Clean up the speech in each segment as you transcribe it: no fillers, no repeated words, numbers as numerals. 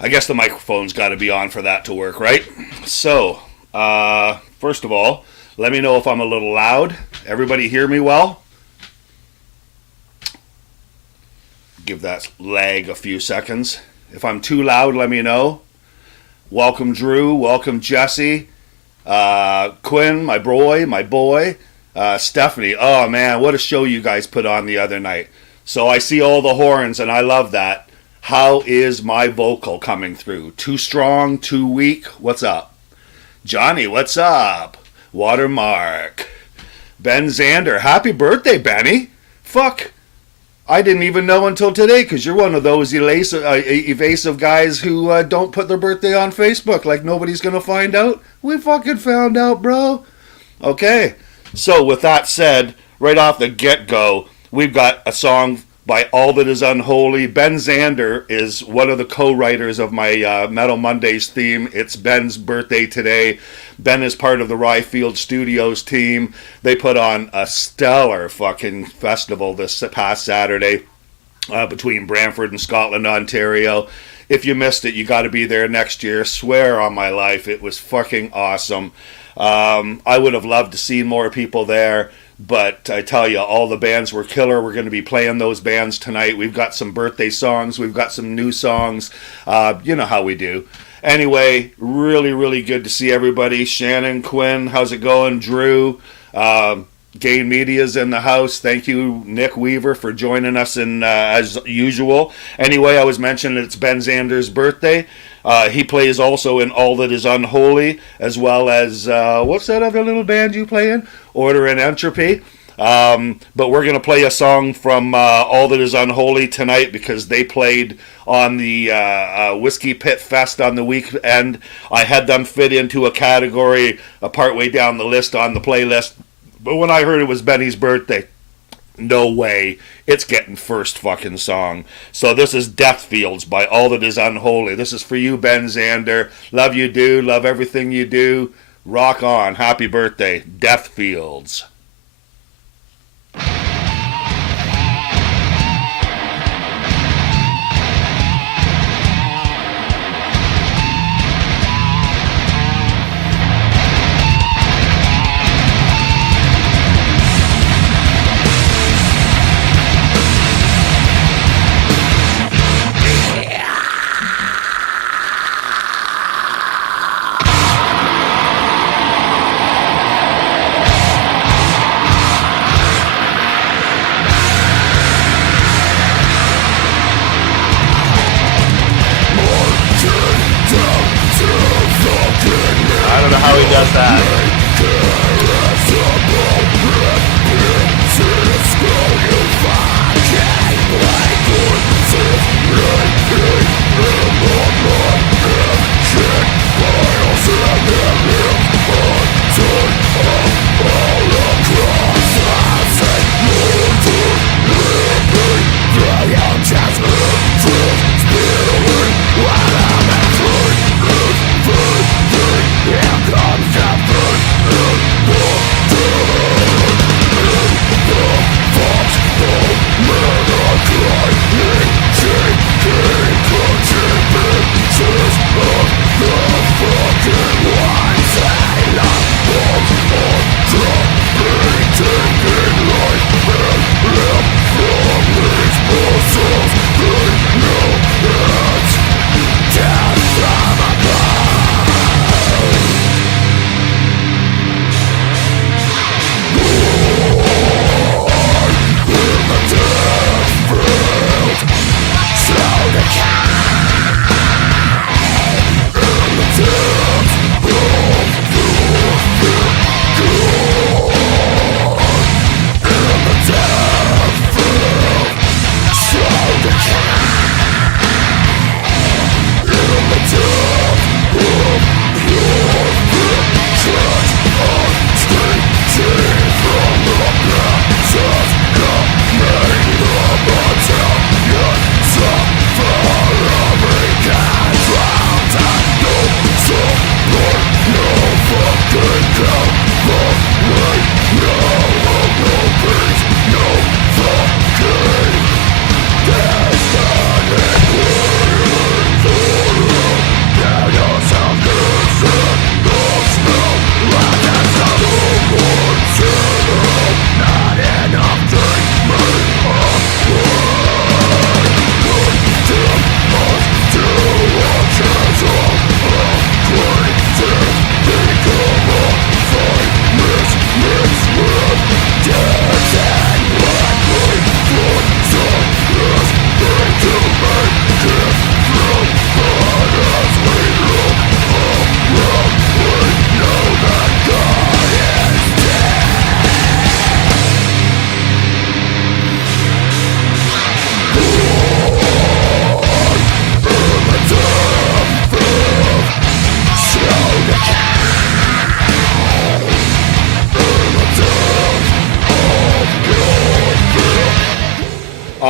I guess the microphone's got to be on for that to work, right? So, first of all, let me know if I'm a little loud. Everybody hear me well? Give that lag a few seconds. If I'm too loud, let me know. Welcome, Drew. Welcome, Jesse. Quinn, my boy. Stephanie. Oh, man, what a show you guys put on the other night. So I see all the horns, and I love that. How is my vocal coming through? Too strong, too weak? What's up? Johnny, what's up? Watermark. Ben Zander. Happy birthday, Benny. Fuck. I didn't even know until today because you're one of those evasive guys who don't put their birthday on Facebook like nobody's going to find out. We fucking found out, bro. Okay. So with that said, right off the get-go, we've got a song by All That Is Unholy. Ben Zander is one of the co-writers of my Metal Mondays theme. It's Ben's birthday today. Ben is part of the Ryfield Studios team. They put on a stellar fucking festival this past Saturday between Brantford and Scotland, Ontario. If you missed it, you got to be there next year. Swear on my life, it was fucking awesome. I would have loved to see more people there. But I tell you, all the bands were killer. We're going to be playing those bands tonight. We've got some birthday songs. We've got some new songs. You know how we do. Anyway, really, really good to see everybody. Shannon, Quinn, how's it going? Drew, Gain Media's in the house. Thank you, Nick Weaver, for joining us as usual. Anyway, I was mentioning it's Ben Zander's birthday. He plays also in All That Is Unholy, as well as, what's that other little band you play in? Order and Entropy. But we're going to play a song from All That Is Unholy tonight because they played on the Whiskey Pit Fest on the weekend. I had them fit into a category partway down the list on the playlist. But when I heard it was Benny's birthday, no way, it's getting first fucking song. So this is Deathfields by All That Is Unholy. This is for you, Ben Zander. Love you, dude. Love everything you do. Rock on. Happy birthday. Deathfields. I don't know how he does that. Here comes the food.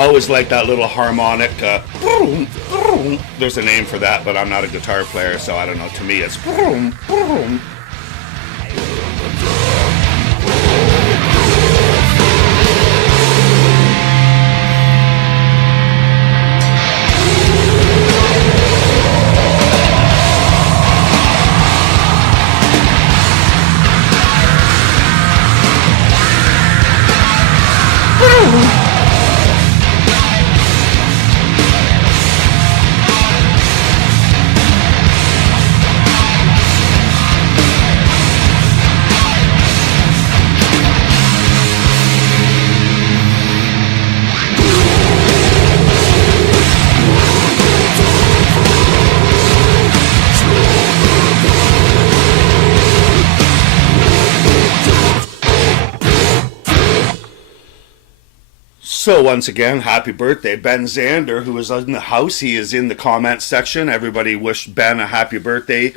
always like that little harmonic. There's a name for that, but I'm not a guitar player, so I don't know. To me, it's. So once again, happy birthday, Ben Zander, who is in the house. He is in the comments section. Everybody wish Ben a happy birthday.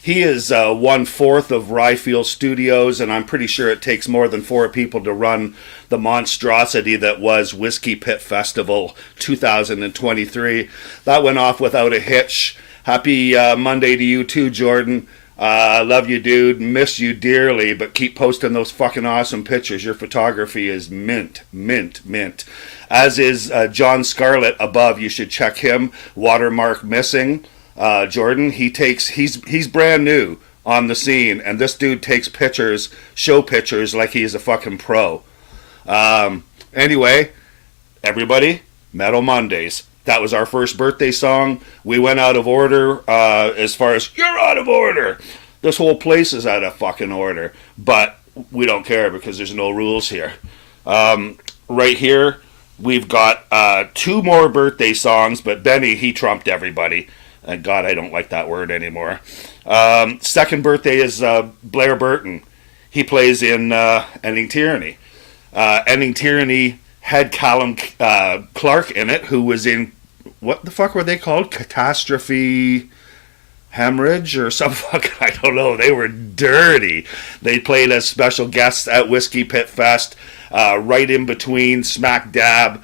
He is 1/4 of Ryfield Studios, and I'm pretty sure it takes more than 4 people to run the monstrosity that was Whiskey Pit Festival 2023. That went off without a hitch. Happy Monday to you too, Jordan. Love you, dude. Miss you dearly, but keep posting those fucking awesome pictures. Your photography is mint, mint, mint. As is John Scarlett above. You should check him. Watermark missing. Jordan, he's brand new on the scene, and this dude takes pictures, show pictures like he's a fucking pro. Anyway, everybody, Metal Mondays. That was our first birthday song. We went out of order as far as, you're out of order. This whole place is out of fucking order. But we don't care because there's no rules here. Right here, we've got 2 more birthday songs, but Benny, he trumped everybody. And God, I don't like that word anymore. Second birthday is Blair Burton. He plays in Ending Tyranny. Ending Tyranny had Callum Clark in it, who was in, what the fuck were they called? Catastrophe Hemorrhage or some fucking, I don't know. They were dirty. They played as special guests at Whiskey Pit Fest, right in between, smack dab.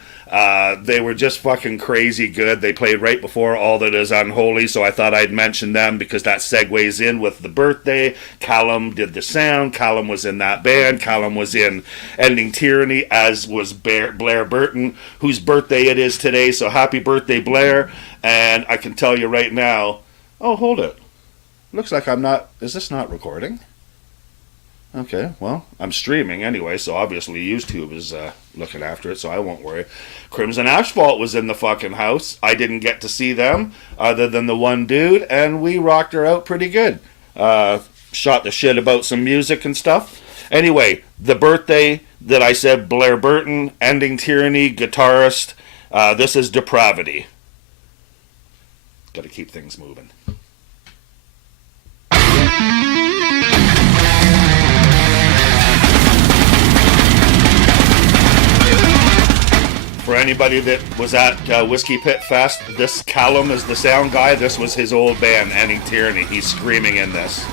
They were just fucking crazy good. They played right before All That Is Unholy, so I thought I'd mention them because that segues in with the birthday. Callum did the sound. Callum was in that band. Callum was in Ending Tyranny, as was Blair Burton, whose birthday it is today. So happy birthday, Blair. And I can tell you right now, oh, hold it. Looks like I'm not, is this not recording? Okay, well, I'm streaming anyway, so obviously YouTube is looking after it, so I won't worry. Crimson Asphalt was in the fucking house. I didn't get to see them, other than the one dude, and we rocked her out pretty good. Shot the shit about some music and stuff. Anyway, the birthday that I said, Blair Burton, Ending Tyranny, guitarist. This is Depravity. Gotta keep things moving. For anybody that was at Whiskey Pit Fest, this Callum is the sound guy. This was his old band, Ending Tyranny. He's screaming in this.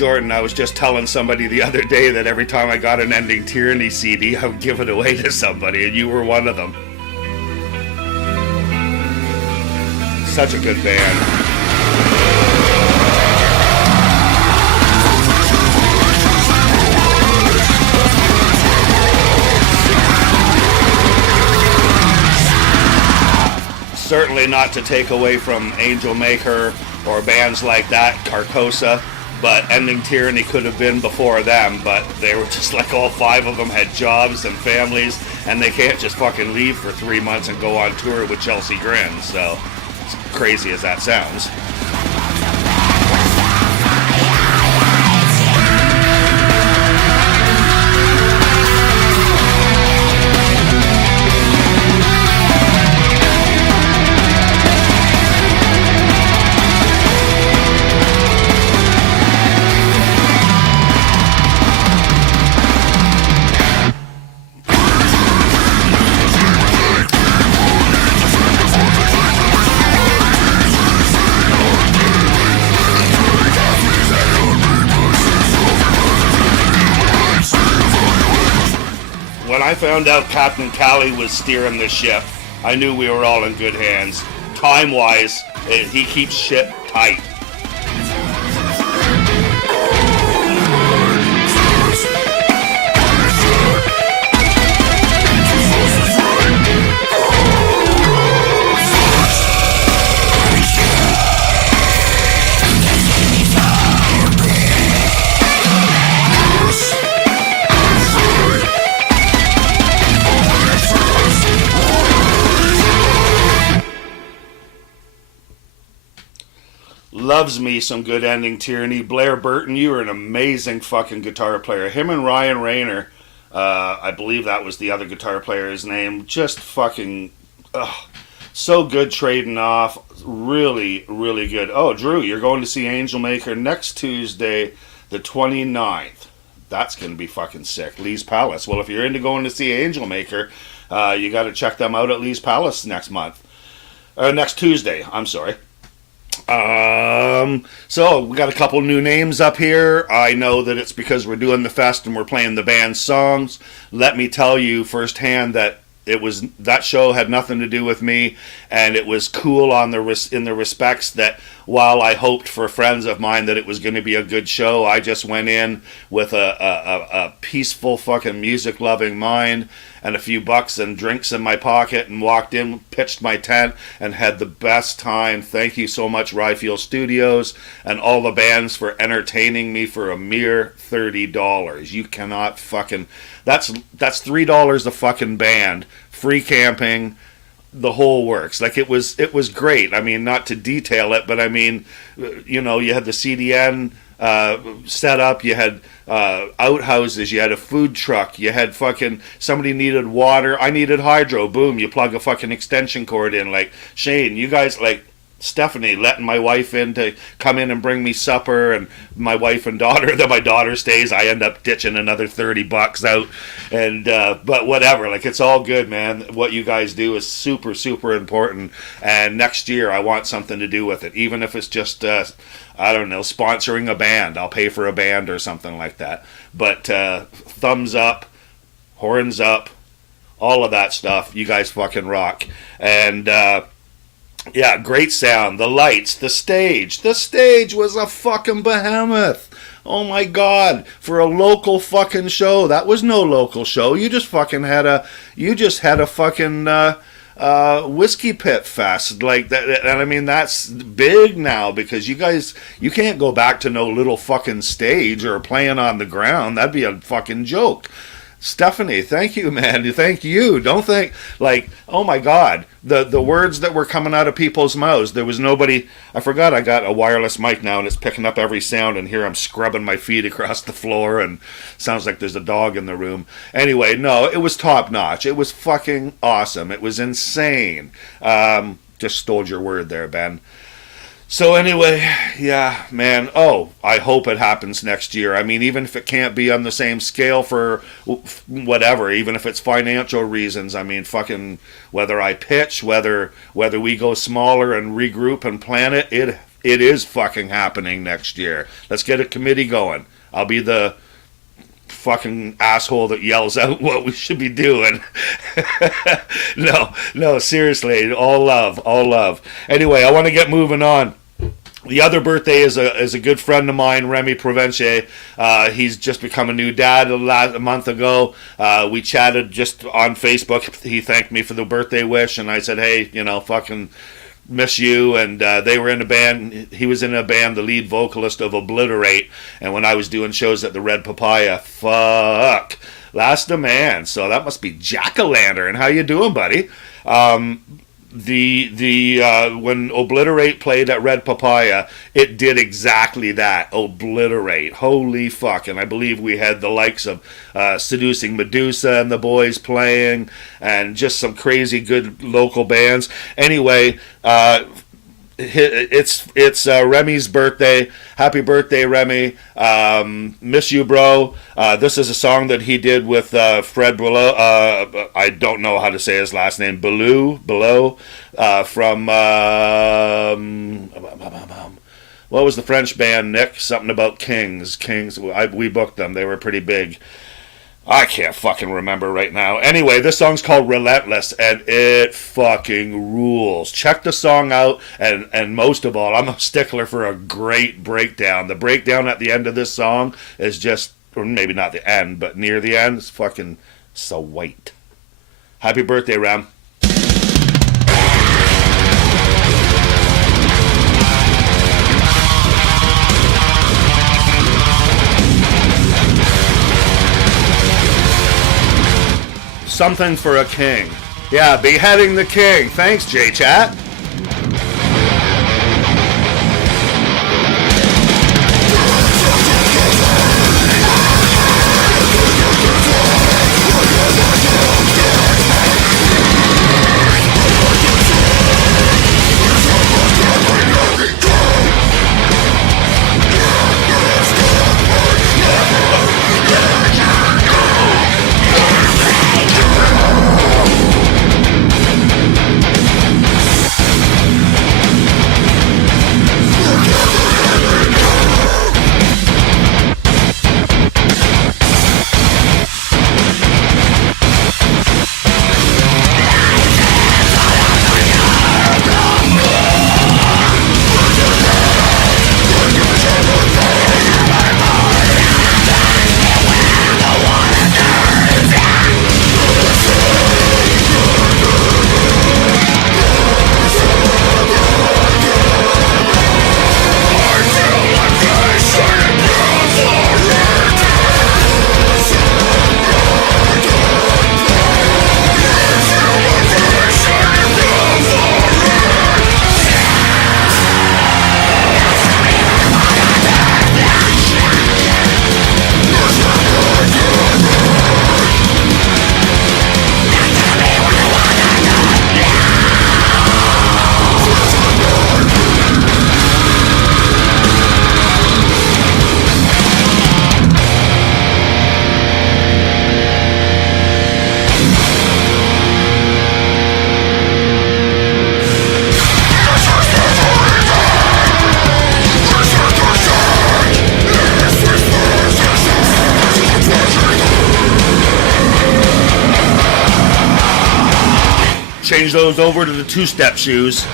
Jordan, I was just telling somebody the other day that every time I got an Ending Tyranny CD, I would give it away to somebody, and you were one of them. Such a good band. Certainly not to take away from Angel Maker or bands like that, Carcosa, but Ending Tyranny could have been before them, but they were just like all five of them had jobs and families, and they can't just fucking leave for 3 months and go on tour with Chelsea Grin, so as crazy as that sounds. When I found out Captain Callie was steering the ship, I knew we were all in good hands. Time-wise, he keeps shit tight. Loves me some good Ending Tyranny. Blair Burton, you are an amazing fucking guitar player. Him and Ryan Rayner, I believe that was the other guitar player's name, just fucking so good trading off. Really, really good. Oh, Drew, you're going to see Angel Maker next Tuesday, the 29th. That's going to be fucking sick. Lee's Palace. Well, if you're into going to see Angel Maker, you got to check them out at Lee's Palace next Tuesday, I'm sorry. So we got a couple new names up here. I know that it's because we're doing the fest and we're playing the band's songs. Let me tell you firsthand that that show had nothing to do with me, and it was cool in the respects that while I hoped for friends of mine that it was going to be a good show, I just went in with a peaceful fucking music loving mind and a few bucks and drinks in my pocket and walked in, pitched my tent, and had the best time. Thank you so much, Ryfield Studios, and all the bands for entertaining me for a mere $30. You cannot fucking... That's $3 a fucking band, free camping, the whole works. Like, it was great. I mean, not to detail it, but I mean, you know, you had the CDN set up, you had outhouses, you had a food truck, you had fucking, somebody needed water, I needed hydro, boom, you plug a fucking extension cord in. Like, Shane, you guys, like, Stephanie letting my wife in to come in and bring me supper, and my wife and daughter, that my daughter stays, I end up ditching another $30 out, and but whatever, like, it's all good, man. What you guys do is super, super important, and next year I want something to do with it, even if it's just I don't know, sponsoring a band. I'll pay for a band or something like that. But thumbs up, horns up, all of that stuff. You guys fucking rock. And yeah, great sound. The lights, the stage. The stage was a fucking behemoth. Oh my God. For a local fucking show. That was no local show. You just fucking had a fucking whiskey pit fest like that. And I mean, that's big now, because you can't go back to no little fucking stage or playing on the ground. That'd be a fucking joke. Stephanie, thank you, man. Thank you. Don't think, like, oh my God, the words that were coming out of people's mouths. There was nobody. I forgot I got a wireless mic now, and it's picking up every sound, and here I'm scrubbing my feet across the floor, and sounds like there's a dog in the room. Anyway, no, it was top notch. It was fucking awesome. It was insane. Just stole your word there, Ben. So anyway, yeah, man. Oh, I hope it happens next year. I mean, even if it can't be on the same scale for whatever, even if it's financial reasons. I mean, fucking, whether I pitch, whether we go smaller and regroup and plan it, It is fucking happening next year. Let's get a committee going. I'll be the fucking asshole that yells out what we should be doing. No, seriously, all love, all love. Anyway, I want to get moving on. The other birthday is a good friend of mine, Remy Provenche. He's just become a new dad a month ago. We chatted just on Facebook. He thanked me for the birthday wish, and I said, hey, fucking miss you. And they were in a band. He was in a band, the lead vocalist of Obliterate. And when I was doing shows at the Red Papaya, last demand. So that must be Jack-o'-lantern. How you doing, buddy? When Obliterate played at Red Papaya, it did exactly that. Obliterate. Holy fuck. And I believe we had the likes of Seducing Medusa and the boys playing, and just some crazy good local bands. Anyway, it's Remy's birthday. Happy birthday, Remy. Miss you, bro. This is a song that he did with Fred Below. I don't know how to say his last name. Below. From what was the French band, Nick? Something about Kings. We booked them. They were pretty big. I can't fucking remember right now. Anyway, this song's called Relentless, and it fucking rules. Check the song out, and most of all, I'm a stickler for a great breakdown. The breakdown at the end of this song is just, or maybe not the end, but near the end, it's fucking sweet. Happy birthday, Ram. Something for a king. Yeah, beheading the king. Thanks, J-Chat. Change those over to the two-step shoes.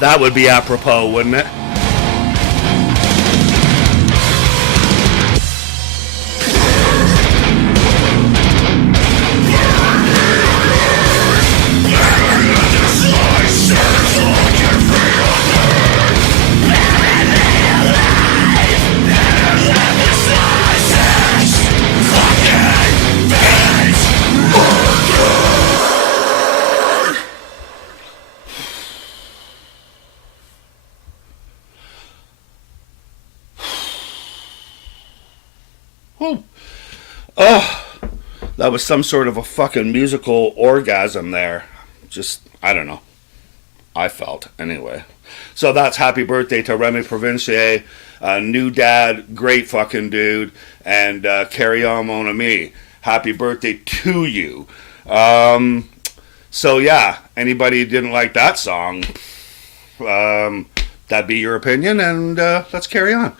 That would be apropos, wouldn't it? Oh, that was some sort of a fucking musical orgasm there. Just, I don't know. I felt, anyway. So that's happy birthday to Remy Provincier, new dad, great fucking dude, and Carry On Mon Ami. Happy birthday to you. So yeah, anybody who didn't like that song, that'd be your opinion, and let's carry on.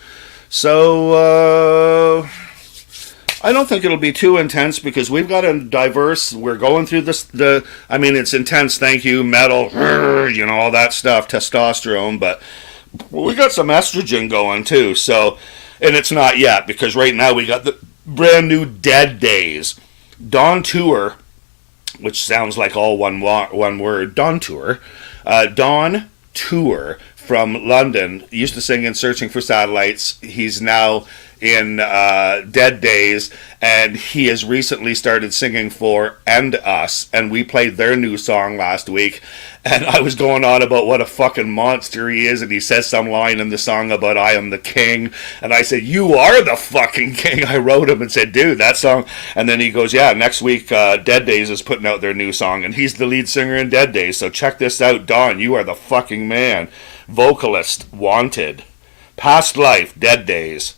So, I don't think it'll be too intense because we've got a diverse, we're going through this, it's intense, thank you, metal, all that stuff, testosterone, but we got some estrogen going too, so, and it's not yet, because right now we got the brand new Dead Days, Dawn Tour, which sounds like all one word, Dawn Tour, Dawn Tour from London, used to sing in Searching for Satellites, he's now in Dead Days, and he has recently started singing for And Us, and we played their new song last week, and I was going on about what a fucking monster he is, and he says some line in the song about I am the king, and I said, you are the fucking king. I wrote him and said, dude, that song, and then he goes, yeah, next week Dead Days is putting out their new song, and he's the lead singer in Dead Days, so check this out, Don, you are the fucking man. Vocalist, Wanted. Past Life, Dead Days.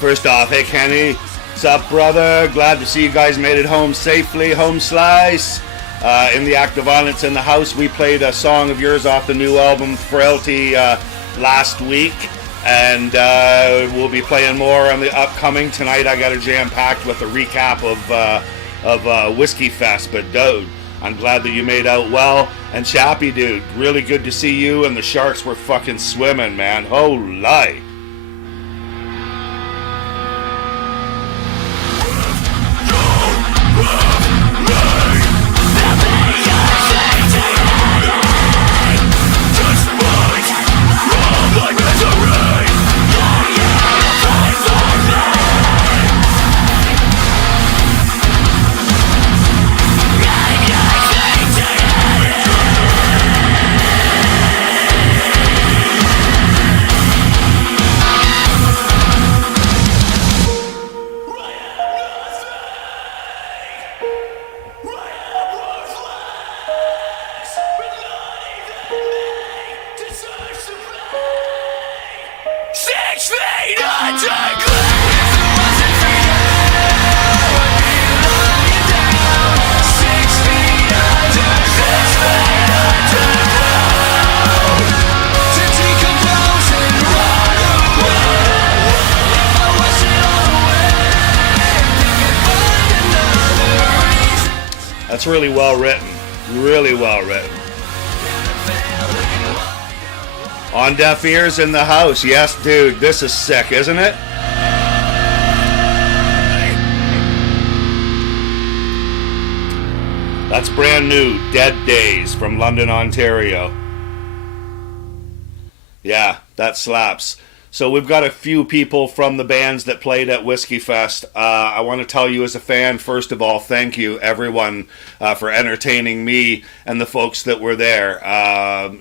First off, hey Kenny, what's up, brother? Glad to see you guys made it home safely. Home Slice. In the act of violence in the house, we played a song of yours off the new album Frailty last week, and we'll be playing more on the upcoming. Tonight I got a jam packed with a recap of Whiskey Fest, but dude, I'm glad that you made out well. And Chappie, dude, really good to see you, and the Sharks were fucking swimming, man. Holy. Yeah. That's really well written. Really well written. On Deaf Ears in the house. Yes, dude, this is sick, isn't it? That's brand new. Dead Days from London, Ontario. Yeah, that slaps. So we've got a few people from the bands that played at Whiskey Fest. I want to tell you as a fan, first of all, thank you everyone for entertaining me and the folks that were there.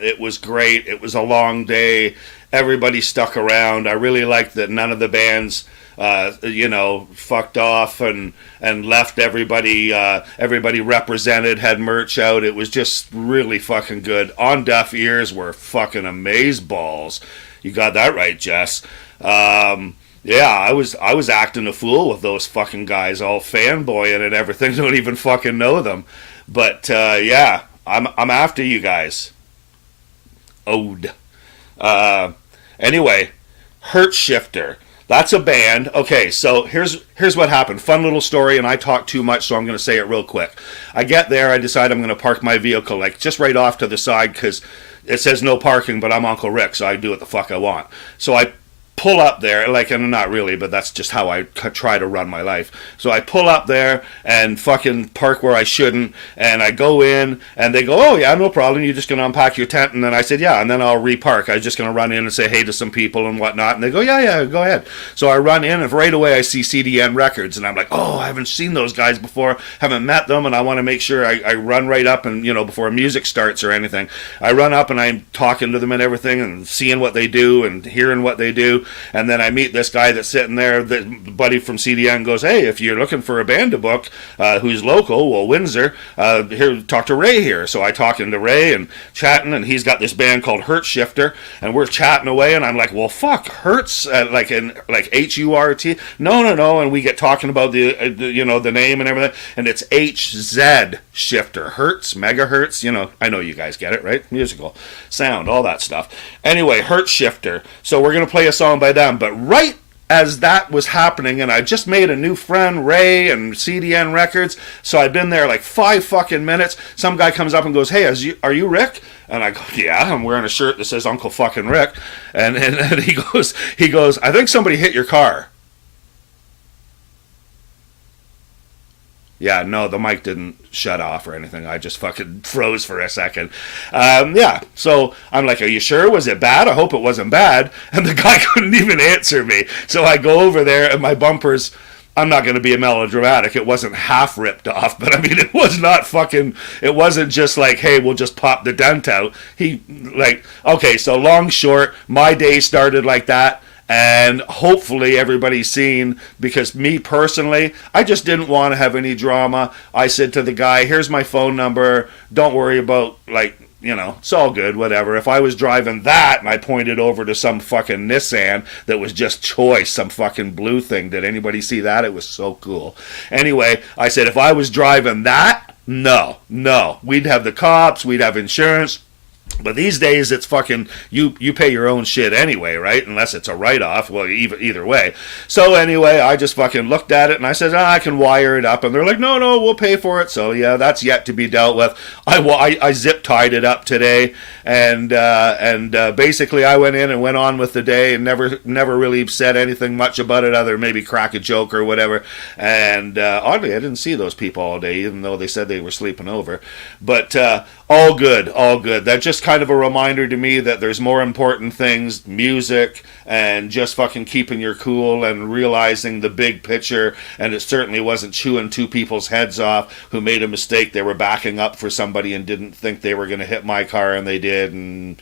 It was great. It was a long day. Everybody stuck around. I really liked that none of the bands fucked off and left everybody. Everybody represented, had merch out. It was just really fucking good. On Deaf Ears were fucking amazeballs. You got that right, Jess. Yeah, I was acting a fool with those fucking guys, all fanboying and everything. Don't even fucking know them. But yeah, I'm after you guys. Ode. Anyway, Hurt Shifter. That's a band. Okay, so here's what happened. Fun little story, and I talk too much, so I'm going to say it real quick. I get there, I decide I'm going to park my vehicle like just right off to the side because it says no parking, but I'm Uncle Rick, so I do what the fuck I want. So I pull up there, and not really, but that's just how I try to run my life. So I pull up there and fucking park where I shouldn't, and I go in, and they go, oh yeah, no problem, you're just going to unpack your tent, and then I said, yeah, and then I'll repark. I was just going to run in and say hey to some people and whatnot, and they go, yeah, go ahead. So I run in, and right away I see CDN Records, and I'm like, oh, I haven't seen those guys before, haven't met them, and I want to make sure I run right up, and before music starts or anything, I run up and I'm talking to them and everything, and seeing what they do, and hearing what they do. And then I meet this guy that's sitting there, the buddy from CDN goes, hey, if you're looking for a band to book who's local, well, Windsor, here, talk to Ray here. So I talk into Ray and chatting, and he's got this band called Hurt Shifter, and we're chatting away, and I'm like, well, fuck, Hurts, like H-U-R-T? No, and we get talking about the name and everything, and it's HZ Shifter, Hertz, megahertz, I know you guys get it, right? Musical, sound, all that stuff. Anyway, Hurt Shifter. So we're going to play a song by them, but right as that was happening, and I just made a new friend, Ray, and CDN Records, so I'd been there like 5 fucking minutes, some guy comes up and goes, hey, are you Rick? And I go, yeah, I'm wearing a shirt that says Uncle fucking Rick, and he goes, I think somebody hit your car. Yeah, no, the mic didn't shut off or anything. I just fucking froze for a second. Yeah, so I'm like, are you sure? Was it bad? I hope it wasn't bad. And the guy couldn't even answer me. So I go over there, and my bumpers, I'm not going to be a melodramatic. It wasn't half ripped off, but I mean, it wasn't just like, hey, we'll just pop the dent out. Okay, so long, short, my day started like that. And hopefully everybody's seen, because me personally, I just didn't want to have any drama. I said to the guy, here's my phone number. Don't worry about, it's all good, whatever. If I was driving that and I pointed over to some fucking Nissan that was just choice, some fucking blue thing, did anybody see that? It was so cool. Anyway, I said, if I was driving that, no. We'd have the cops, we'd have insurance. But these days, it's fucking, you pay your own shit anyway, right? Unless it's a write-off, well, either way. So anyway, I just fucking looked at it, and I said, I can wire it up. And they're like, no, we'll pay for it. So yeah, that's yet to be dealt with. I zip-tied it up today, and basically I went in and went on with the day and never really said anything much about it, other than maybe crack a joke or whatever. And oddly, I didn't see those people all day, even though they said they were sleeping over. But all good. That just kind of a reminder to me that there's more important things, music, and just fucking keeping your cool and realizing the big picture. And it certainly wasn't chewing 2 people's heads off who made a mistake. They were backing up for somebody and didn't think they were going to hit my car, and they did. And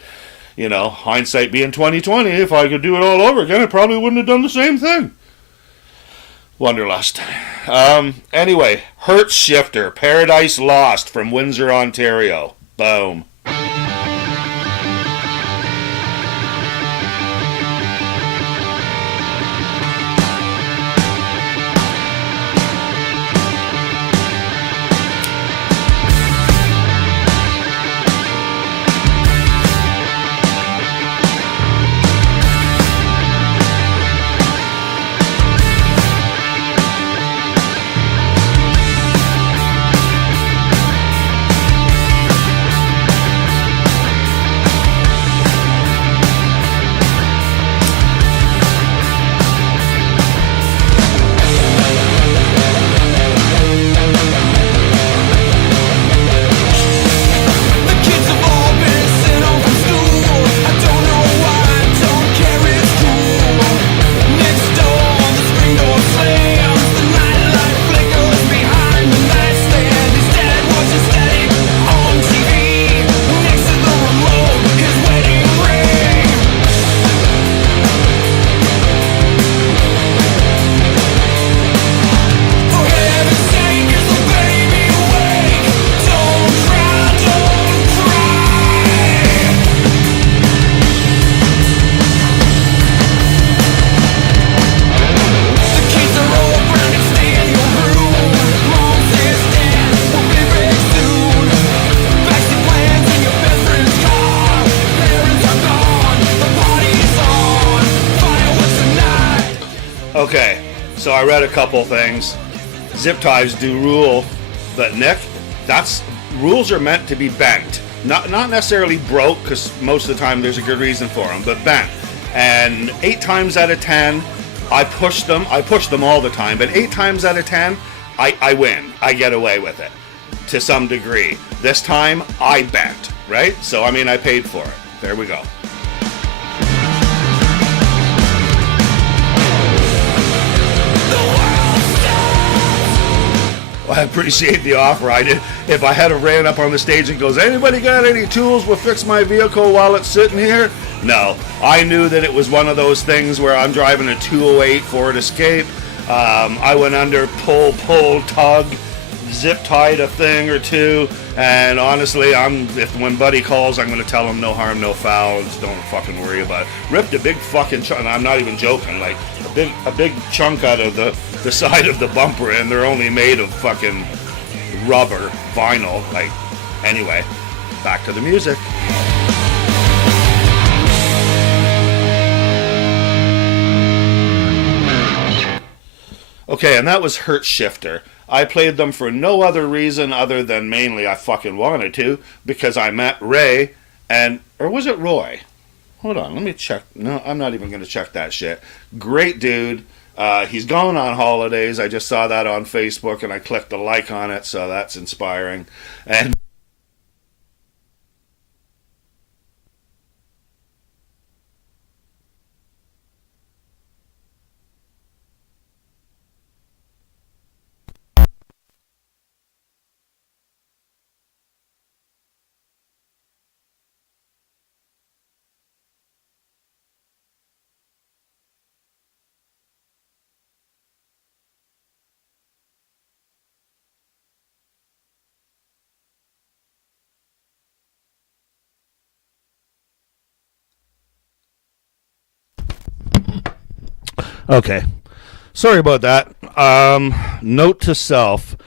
hindsight being 2020, if I could do it all over again, I probably wouldn't have done the same thing. Wanderlust. Anyway, Hurt Shifter, Paradise Lost from Windsor, Ontario. Boom. Okay, so I read a couple things. Zip ties do rule, but Nick, that's rules are meant to be bent, not necessarily broke, because most of the time there's a good reason for them, but bent. And 8 times out of 10, I push them. I push them all the time, but 8 times out of 10, I win. I get away with it to some degree. This time, I bent, right? So I mean, I paid for it. There we go. Well, I appreciate the offer. If I had ran up on the stage and goes, anybody got any tools? We'll fix my vehicle while it's sitting here. No, I knew that it was one of those things where I'm driving a 208 Ford Escape. I went under, pull, tug, zip tied a thing or two, and honestly, when Buddy calls, I'm going to tell him no harm, no foul. Just don't fucking worry about it. Ripped a big fucking chunk. I'm not even joking. Like a big chunk out of the side of the bumper, and they're only made of fucking rubber, vinyl. Like, anyway, back to the music. Okay, and that was Hurt Shifter. I played them for no other reason other than mainly I fucking wanted to, because I met Ray, or was it Roy? Hold on, let me check. No, I'm not even going to check that shit. Great dude. He's going on holidays. I just saw that on Facebook, and I clicked the like on it, so that's inspiring. And okay, sorry about that. Note to self: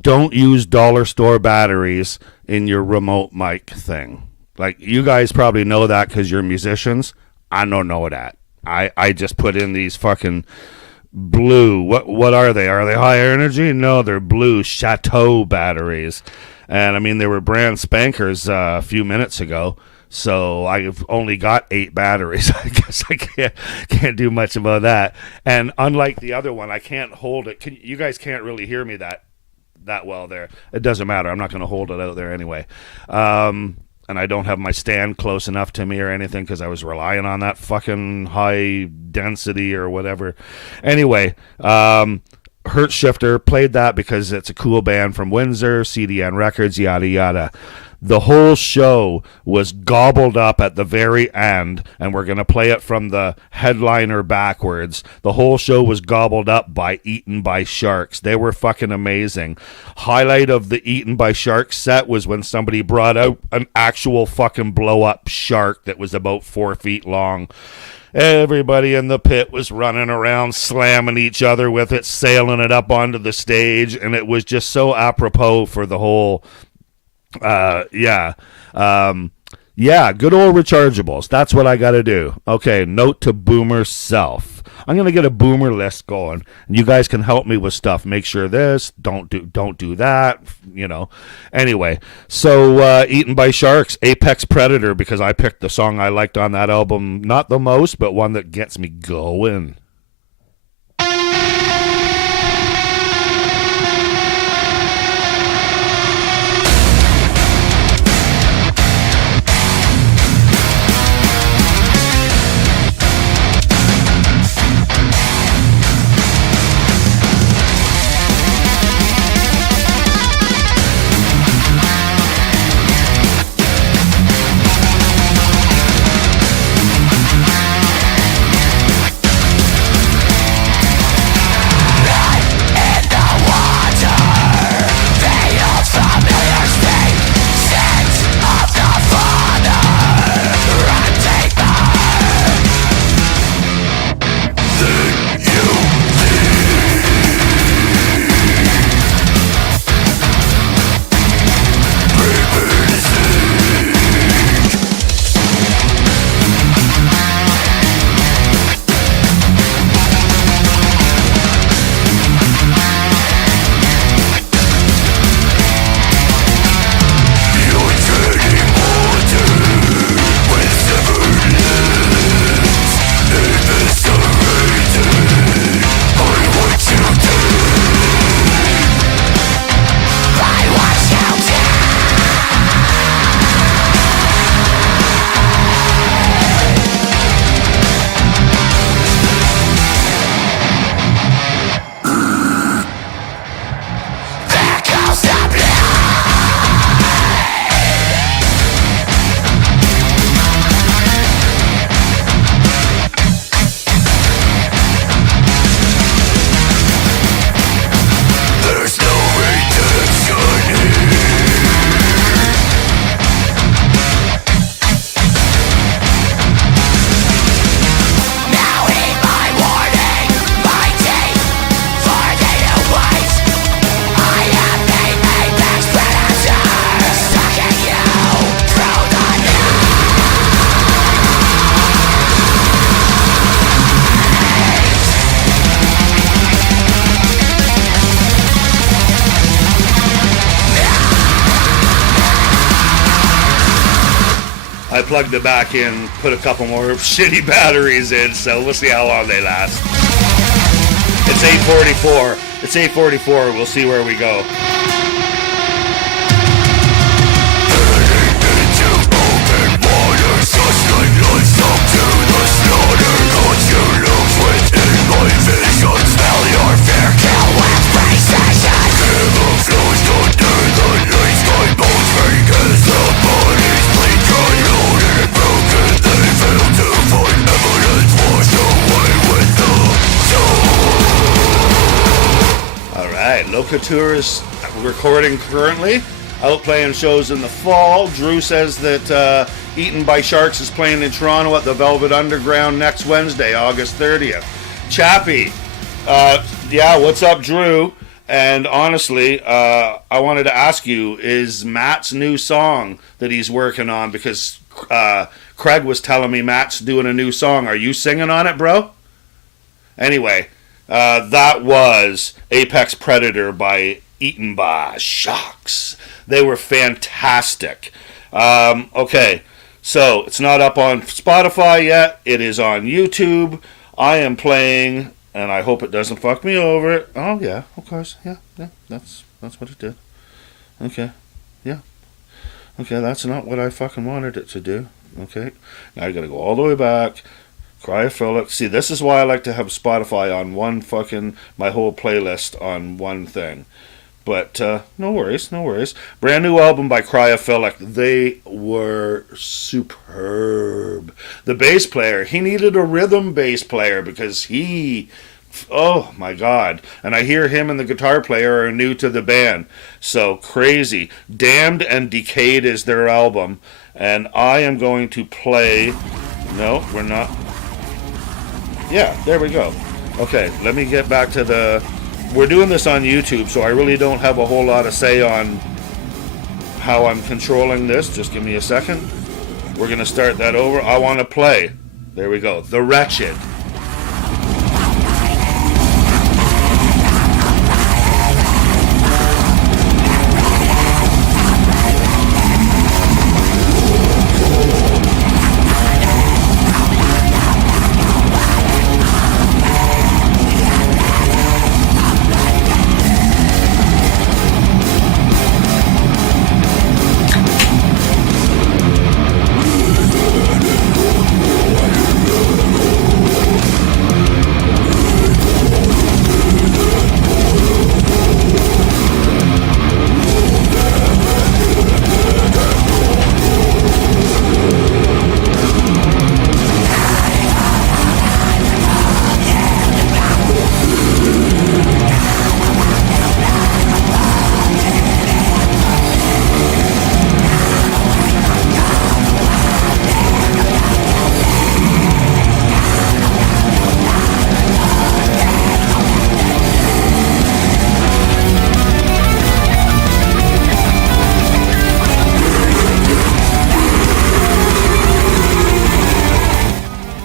don't use dollar store batteries in your remote mic thing. Like, you guys probably know that because you're musicians. I don't know that. I just put in these fucking blue. What are they? Are they high energy? No, they're blue Chateau batteries. And I mean, they were brand spankers a few minutes ago. So I've only got 8 batteries. I guess I can't do much about that. And unlike the other one, I can't hold it. You guys can't really hear me that well there. It doesn't matter. I'm not going to hold it out there anyway. And I don't have my stand close enough to me or anything because I was relying on that fucking high density or whatever. Anyway, Hurt Shifter, played that because it's a cool band from Windsor, CDN Records, yada yada. The whole show was gobbled up at the very end, and we're going to play it from the headliner backwards. The whole show was gobbled up by Eaten by Sharks. They were fucking amazing. Highlight of the Eaten by Sharks set was when somebody brought out an actual fucking blow-up shark that was about 4 feet long. Everybody in the pit was running around, slamming each other with it, sailing it up onto the stage, and it was just so apropos for the whole... yeah, good old rechargeables. That's what I gotta do. Okay, note to Boomer Self. I'm gonna get a Boomer list going, and you guys can help me with stuff. Make sure this, don't do that, you know. Anyway, so Eaten by Sharks, Apex Predator, because I picked the song I liked on that album, not the most, but one that gets me going. plugged it back in, put a couple more shitty batteries in, so we'll see how long they last. It's 8:44. It's 8:44. We'll see where we go. Alright, Locatur is recording currently, out playing shows in the fall. Drew says that Eaten by Sharks is playing in Toronto at the Velvet Underground next Wednesday, August 30th. Chappie, yeah, what's up, Drew? And honestly, I wanted to ask you, is Matt's new song that he's working on, because Craig was telling me Matt's doing a new song. Are you singing on it, bro? Anyway, that was Apex Predator by Eaten by Sharks. They were fantastic. Okay, so it's not up on Spotify yet. It is on YouTube. I am playing, and I hope it doesn't fuck me over. Oh yeah, of course, yeah, that's what it did. Okay, yeah, okay, that's not what I fucking wanted it to do. Okay, now I gotta go all the way back. Cryophilic. See, this is why I like to have Spotify on one fucking, my whole playlist on one thing. But no worries, no worries. Brand new album by Cryophilic. They were superb. The bass player, he needed a rhythm bass player because he, oh my god. And I hear him and the guitar player are new to the band. So crazy. Damned and Decayed is their album. And I am going to play, no, we're not. Yeah, there we go. Okay, let me get back to the... We're doing this on YouTube, so I really don't have a whole lot to say on how I'm controlling this. Just give me a second. We're going to start that over. I want to play. There we go. The Wretched.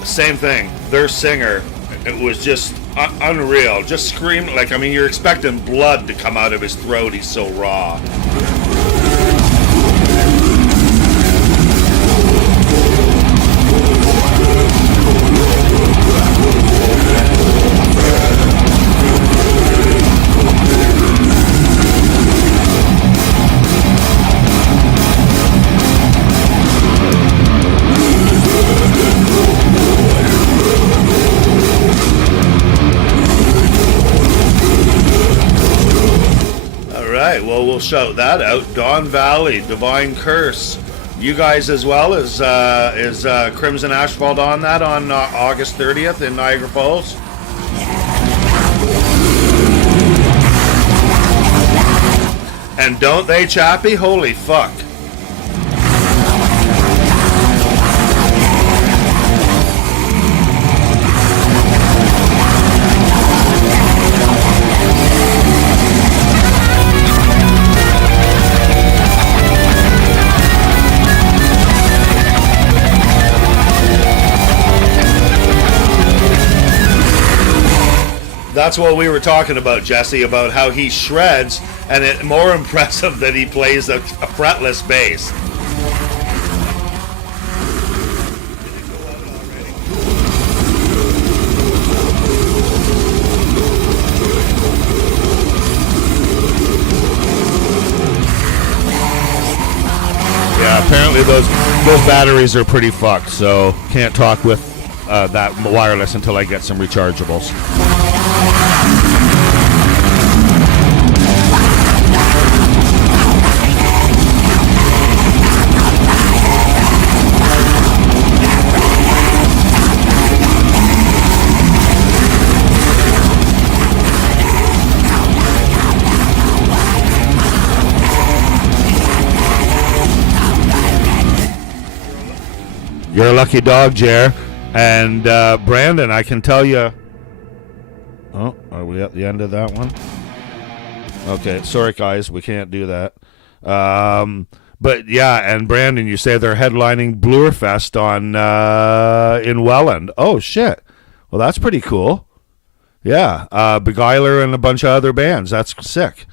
Same thing. Their singer, it was just unreal. Just screaming, like, I mean, you're expecting blood to come out of his throat. He's so raw. Well, we'll shout that out. Dawn Valley, Divine Curse. You guys as well. Is Crimson Asphalt on that on August 30th in Niagara Falls? And don't they, Chappie? Holy fuck. That's what we were talking about, Jesse, about how he shreds, and it's more impressive that he plays a fretless bass. those batteries are pretty fucked, so can't talk with that wireless until I get some rechargeables. You're a lucky dog, Jer. And Brandon, I can tell you... Oh, are we at the end of that one? Okay, sorry guys, we can't do that. But yeah, and Brandon, you say they're headlining Blurfest on in Welland. Oh shit. Well, that's pretty cool. Yeah, Beguiler and a bunch of other bands. That's sick.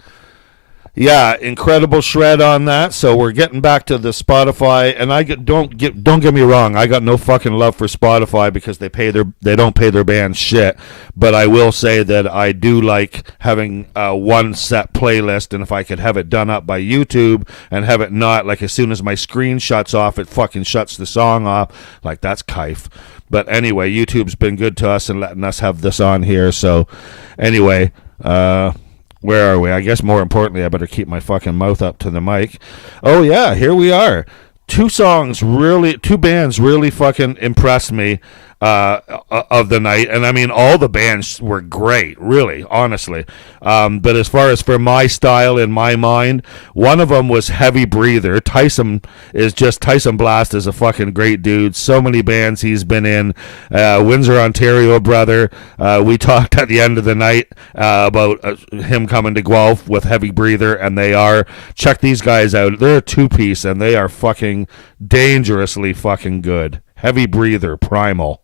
Yeah, incredible shred on that. So we're getting back to the Spotify, and don't get me wrong. I got no fucking love for Spotify because they don't pay their bands shit. But I will say that I do like having one set playlist, and if I could have it done up by YouTube and have it not like as soon as my screen shuts off, it fucking shuts the song off. Like that's kife. But anyway, YouTube's been good to us and letting us have this on here. So anyway, where are we? I guess more importantly, I better keep my fucking mouth up to the mic. Oh yeah, here we are. Two bands really fucking impressed me of the night, and I mean all the bands were great, really, honestly. But as far as for my style in my mind, one of them was Heavy Breather. Tyson Blast is a fucking great dude. So many bands he's been in. Windsor, Ontario brother. We talked at the end of the night about him coming to Guelph with Heavy Breather, and check these guys out. They're a two-piece, and they are fucking dangerously fucking good. Heavy Breather, Primal.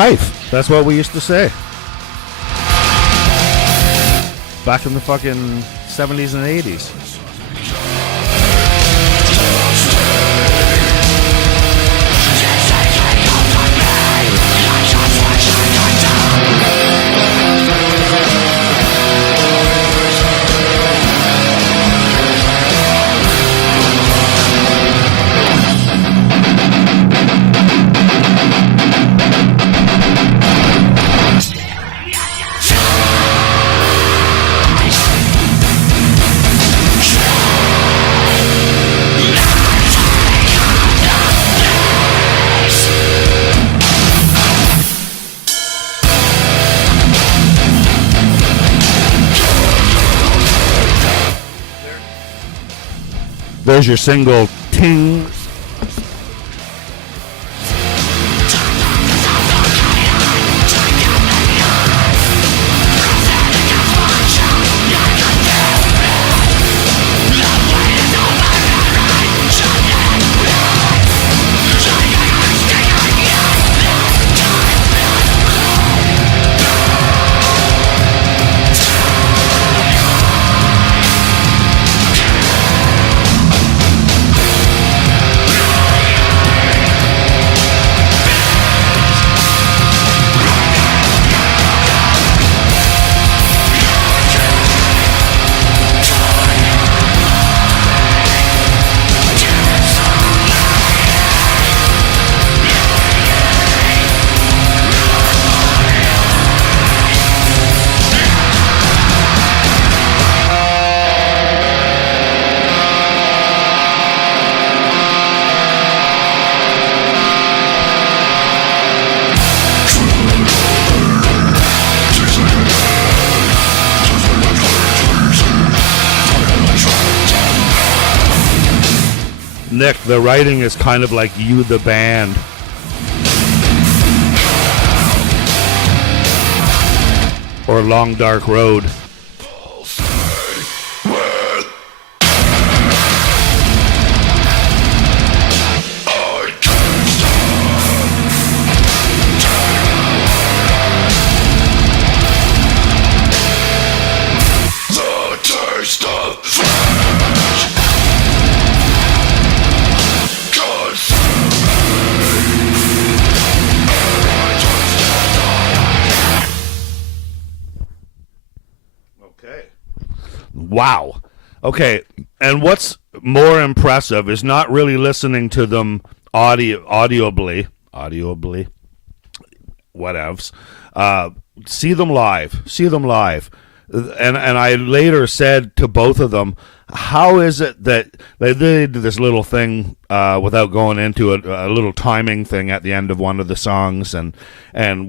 Kife. That's what we used to say. Back in the fucking 70s and 80s. There's your single, Ting. Nick, the writing is kind of like You the Band. or Long Dark Road. Wow. Okay, and what's more impressive is not really listening to them audibly, whatevs. See them live. And I later said to both of them, how is it that they did this little thing without going into a little timing thing at the end of one of the songs, and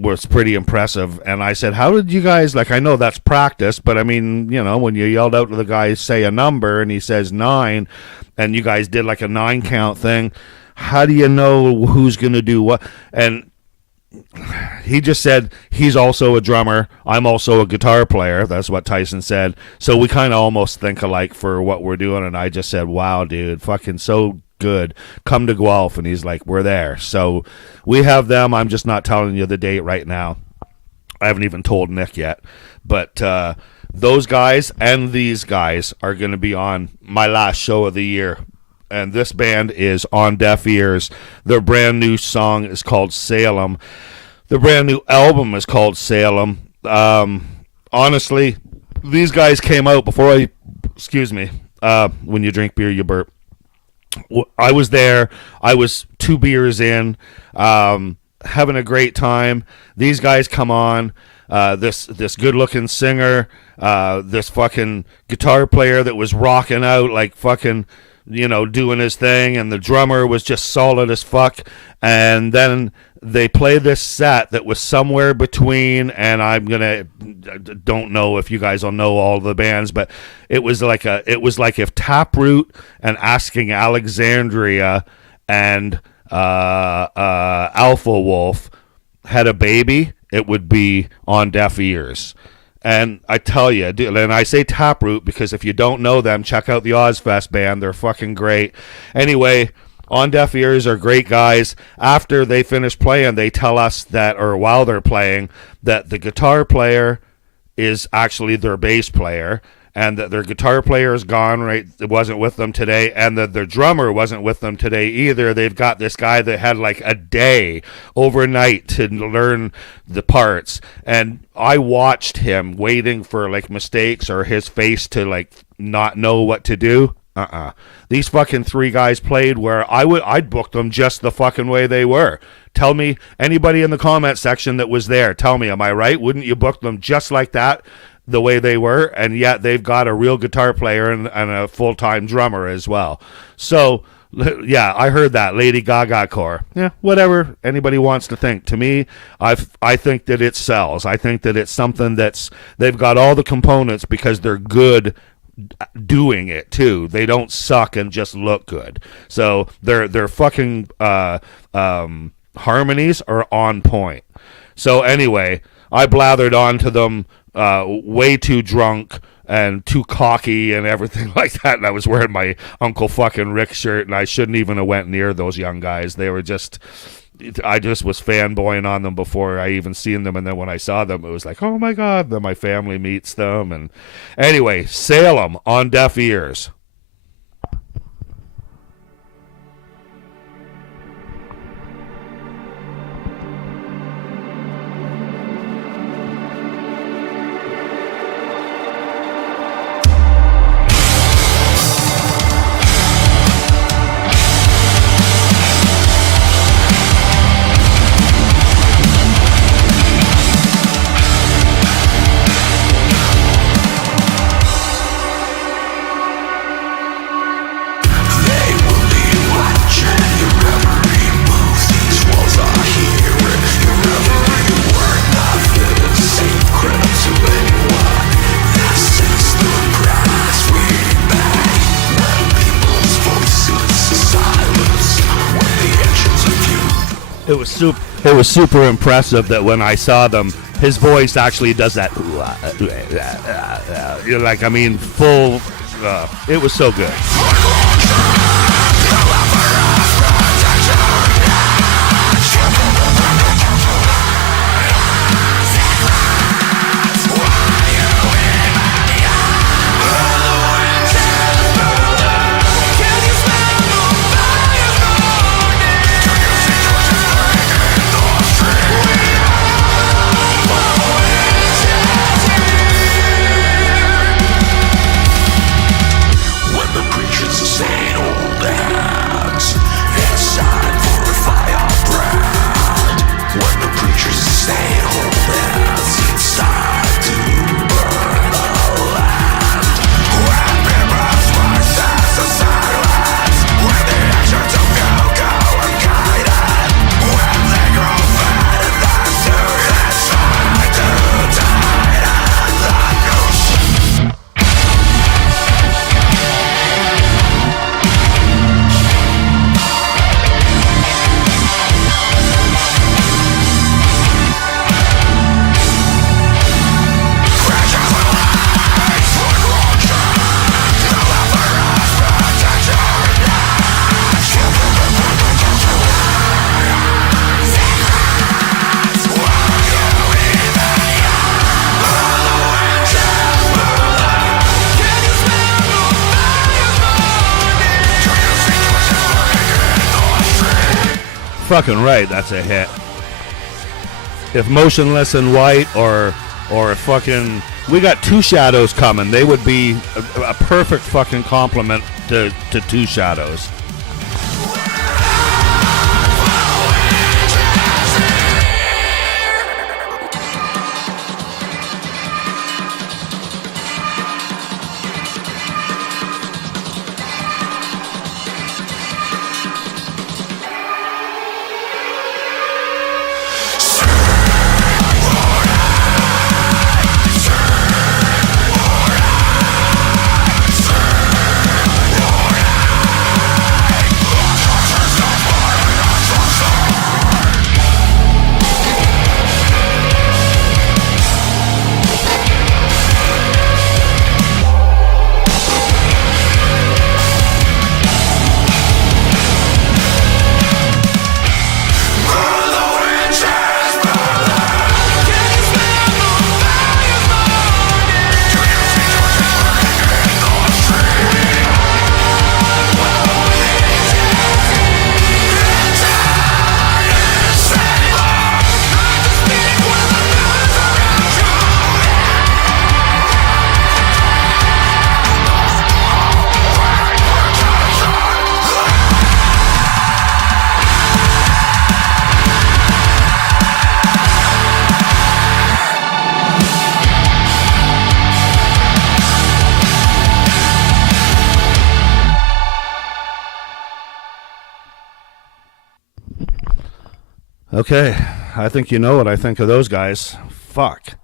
was pretty impressive. And I said, how did you guys, like, I know that's practice, but I mean, you know, when you yelled out to the guy, say a number, and he says 9, and you guys did like a 9 count thing, how do you know who's going to do what? And he just said he's also a drummer. I'm also a guitar player. That's what Tyson said. So we kind of almost think alike for what we're doing. And I just said, wow, dude, fucking so good. Come to Guelph. And he's like, we're there. So we have them. I'm just not telling you the date right now. I haven't even told Nick yet. But those guys and these guys are going to be on my last show of the year. And this band is On Deaf Ears. Their brand new song is called Salem. The brand new album is called Salem. Honestly, these guys came out before when you drink beer, you burp. I was there. I was 2 beers in, having a great time. These guys come on. This good-looking singer, this fucking guitar player that was rocking out like fucking, you know, doing his thing, and the drummer was just solid as fuck. And then they play this set that was somewhere between, and don't know if you guys will know all the bands, but it was like if Taproot and Asking Alexandria and Alpha Wolf had a baby, it would be On Deaf Ears. And I tell you, and I say Taproot because if you don't know them, check out the Ozfest band. They're fucking great. Anyway, On Deaf Ears are great guys. After they finish playing, they tell us that, or while they're playing, that the guitar player is actually their bass player, and that their guitar player is gone, right? It wasn't with them today, and that their drummer wasn't with them today either. They've got this guy that had like a day overnight to learn the parts, and I watched him waiting for like mistakes or his face to like not know what to do. These fucking 3 guys played where I'd book them just the fucking way they were. Tell me, anybody in the comment section that was there, tell me, am I right? Wouldn't you book them just like that, the way they were? And yet they've got a real guitar player and a full-time drummer as well. So, yeah, I heard that. Lady Gaga core. Yeah, whatever anybody wants to think. To me, I think that it sells. I think that it's something they've got all the components because they're good doing it too. They don't suck and just look good. So their fucking harmonies are on point. So anyway, I blathered on to them way too drunk and too cocky and everything like that, and I was wearing my Uncle fucking Rick shirt, and I shouldn't even have went near those young guys. They were just, I just was fanboying on them before I even seen them, and then when I saw them, it was like, oh my god, then my family meets them. And anyway, Salem, On Deaf Ears. It was super impressive that when I saw them his voice actually does that. You're like, I mean, full. It was so good. Fucking right, that's a hit. If Motionless in White or fucking, we got Two Shadows coming, they would be a perfect fucking complement to Two Shadows. Okay, I think you know what I think of those guys. Fuck.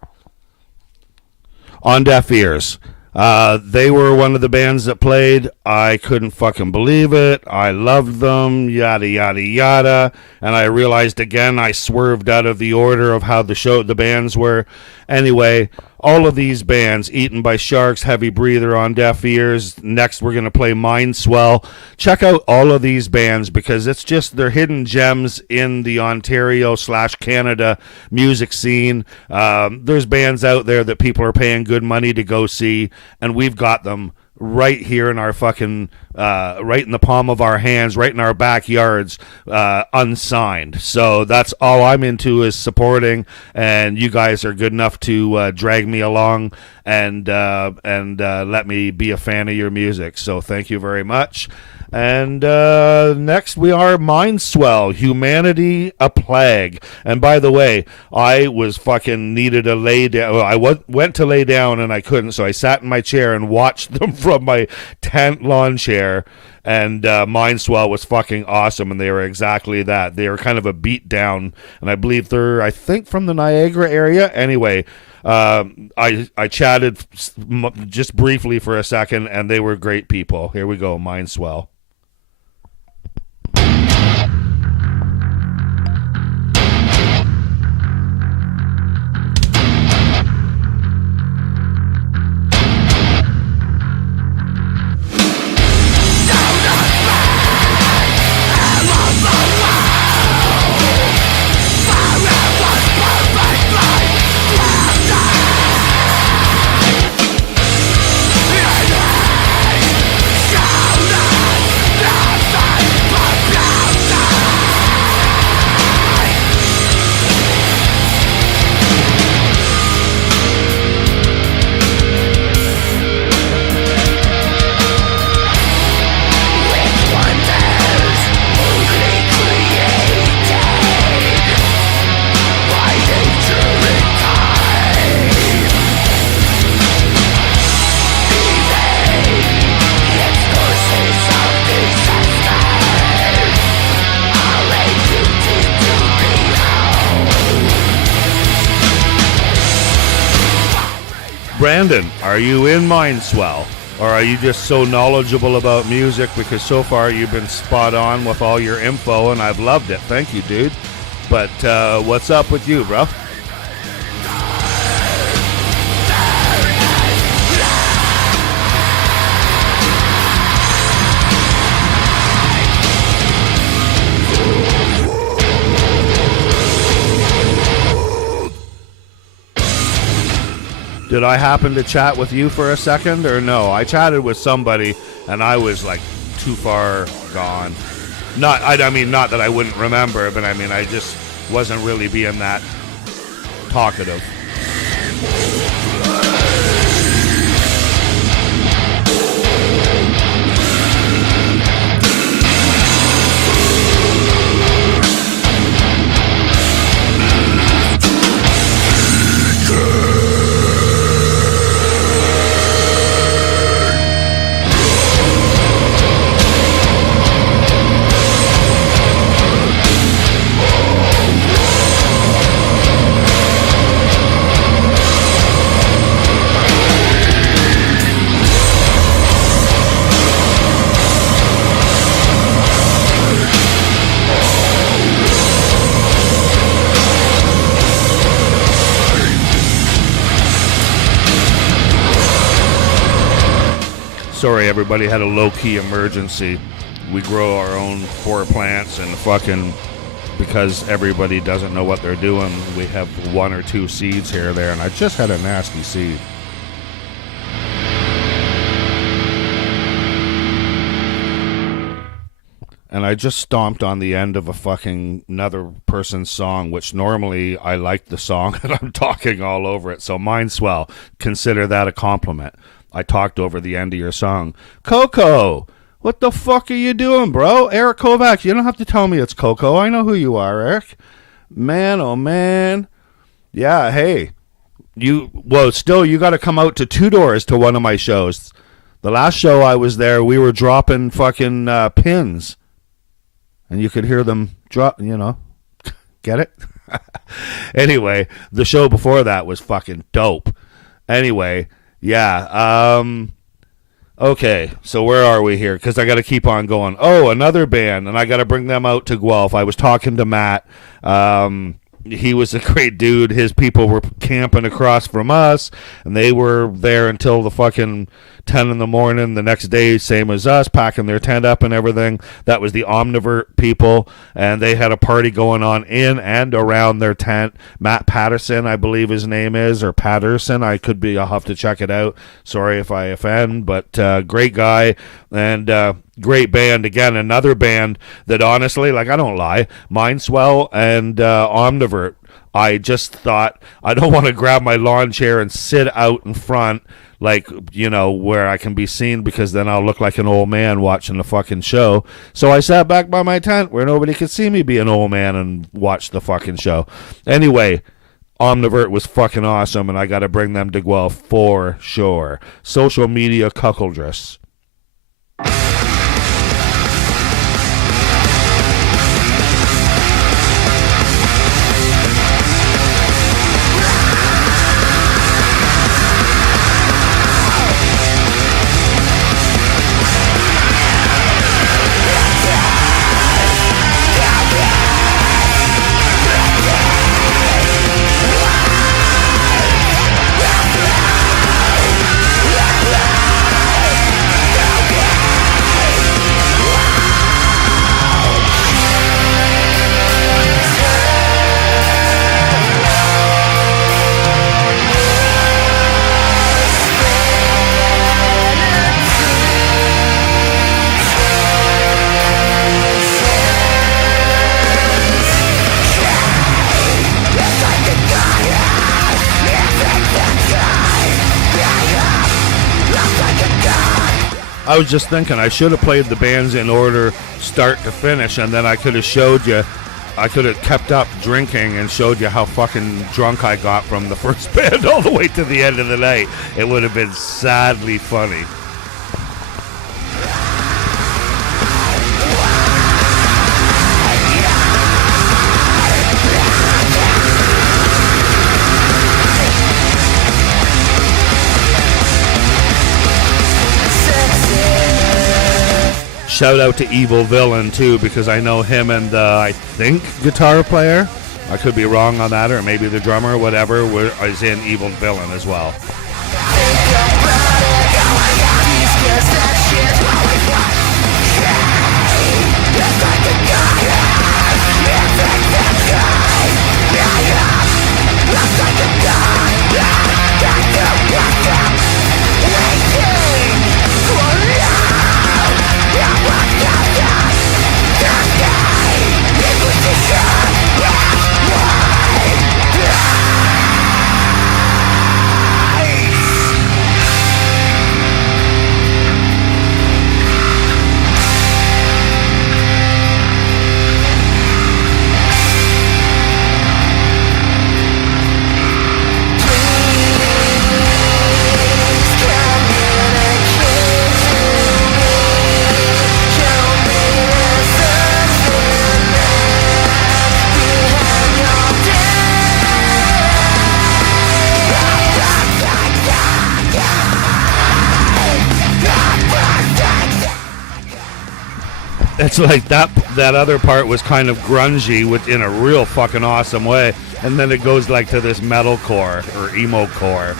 On Deaf Ears. They were one of the bands that played. I couldn't fucking believe it. I loved them, yada, yada, yada. And I realized again I swerved out of the order of how the bands were. Anyway, all of these bands, Eaten by Sharks, Heavy Breather, On Deaf Ears. Next, we're going to play Mindswell. Check out all of these bands because it's just, they're hidden gems in the Ontario/Canada music scene. There's bands out there that people are paying good money to go see, and we've got them right here in our fucking, right in the palm of our hands, right in our backyards, unsigned. So that's all I'm into is supporting, and you guys are good enough to drag me along and let me be a fan of your music. So thank you very much. And next we are Mindswell, Humanity a Plague. And by the way, I was fucking needed to lay down. I went to lay down and I couldn't, so I sat in my chair and watched them from my tent lawn chair. And Mindswell was fucking awesome, and they were exactly that. They were kind of a beat down, and I believe they're, I think, from the Niagara area. Anyway, I chatted just briefly for a second, and they were great people. Here we go, Mindswell. Brandon, are you in Mindswell? Or are you just so knowledgeable about music? Because so far you've been spot on with all your info, and I've loved it. Thank you, dude. But what's up with you, bro? Did I happen to chat with you for a second, or no? I chatted with somebody, and I was like too far gone. I mean, not that I wouldn't remember, but I mean, I just wasn't really being that talkative. Sorry, everybody had a low-key emergency. We grow our own 4 plants, and fucking, because everybody doesn't know what they're doing, we have 1 or 2 seeds here or there, and I just had a nasty seed. And I just stomped on the end of a fucking another person's song, which normally I like the song and I'm talking all over it. So Mindswell, consider that a compliment. I talked over the end of your song. Coco, what the fuck are you doing, bro? Eric Kovacs, you don't have to tell me it's Coco. I know who you are, Eric. Man, oh man. Yeah, hey. You got to come out to Two Doors to one of my shows. The last show I was there, we were dropping fucking pins. And you could hear them drop, Get it? Anyway, the show before that was fucking dope. Anyway, yeah. Okay, so where are we here? Because I got to keep on going. Oh, another band, and I got to bring them out to Guelph. I was talking to Matt. He was a great dude. His people were camping across from us, and they were there until the fucking 10 in the morning the next day, same as us, packing their tent up and everything. That was the Omnivert people, and they had a party going on in and around their tent. Matt Patterson, I believe his name is, or Patterson. I'll have to check it out. Sorry if I offend, but great guy, and great band. Again, another band that honestly, like, I don't lie, Mindswell and Omnivert, I just thought, I don't want to grab my lawn chair and sit out in front, like, where I can be seen, because then I'll look like an old man watching the fucking show. So I sat back by my tent where nobody could see me be an old man and watch the fucking show. Anyway, Omnivert was fucking awesome, and I got to bring them to Guelph for sure. Social media cuckoldress. I was just thinking I should have played the bands in order, start to finish, and then I could have showed you, I could have kept up drinking and showed you how fucking drunk I got from the first band all the way to the end of the night. It would have been sadly funny. shout out to Evil Villain too, because I know him and I think guitar player. I could be wrong on that, or maybe the drummer, or whatever, is in Evil Villain as well. It's like that other part was kind of grungy in a real fucking awesome way, and then it goes like to this metalcore or emo core.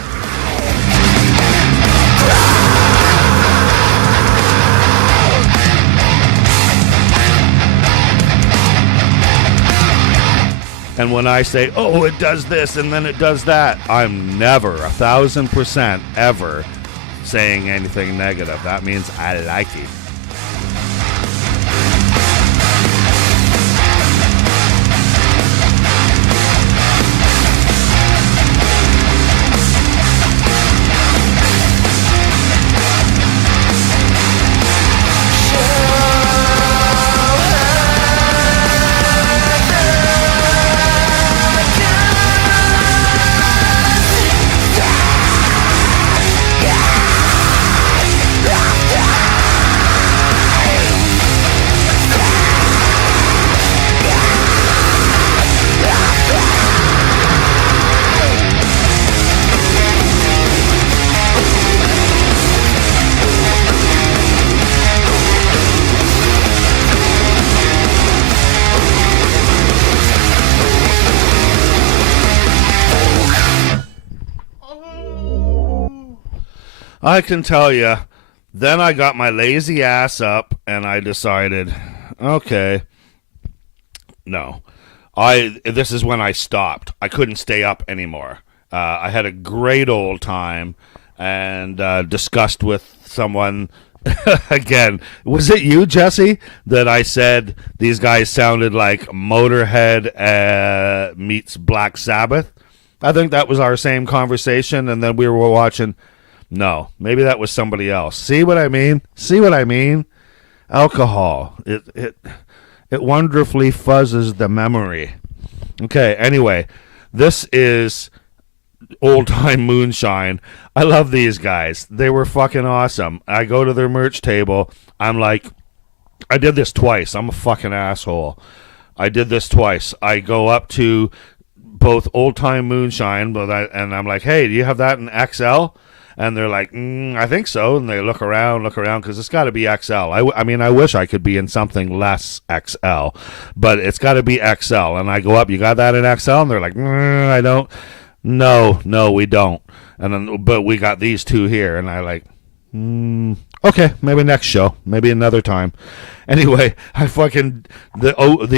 And when I say, oh, it does this and then it does that, I'm never 1,000% ever saying anything negative. That means I like it. I can tell you, then I got my lazy ass up and I decided, okay, no. This is when I stopped. I couldn't stay up anymore. I had a great old time and discussed with someone, again, was it you, Jesse, that I said these guys sounded like Motorhead meets Black Sabbath? I think that was our same conversation, and then we were watching... No, maybe that was somebody else. See what I mean? See what I mean? Alcohol. It wonderfully fuzzes the memory. Okay, anyway, this is Old Time Moonshine. I love these guys. They were fucking awesome. I go to their merch table. I'm like, I did this twice. I'm a fucking asshole. I did this twice. I go up to both Old Time Moonshine, and I'm like, hey, do you have that in XL? And they're like, I think so. And they look around, because it's got to be XL. I mean, I wish I could be in something less XL, but it's got to be XL. And I go up, you got that in XL? And they're like, I don't. No, we don't. And then, but we got these two here. And I like, okay, maybe next show, maybe another time. Anyway, I fucking the ODE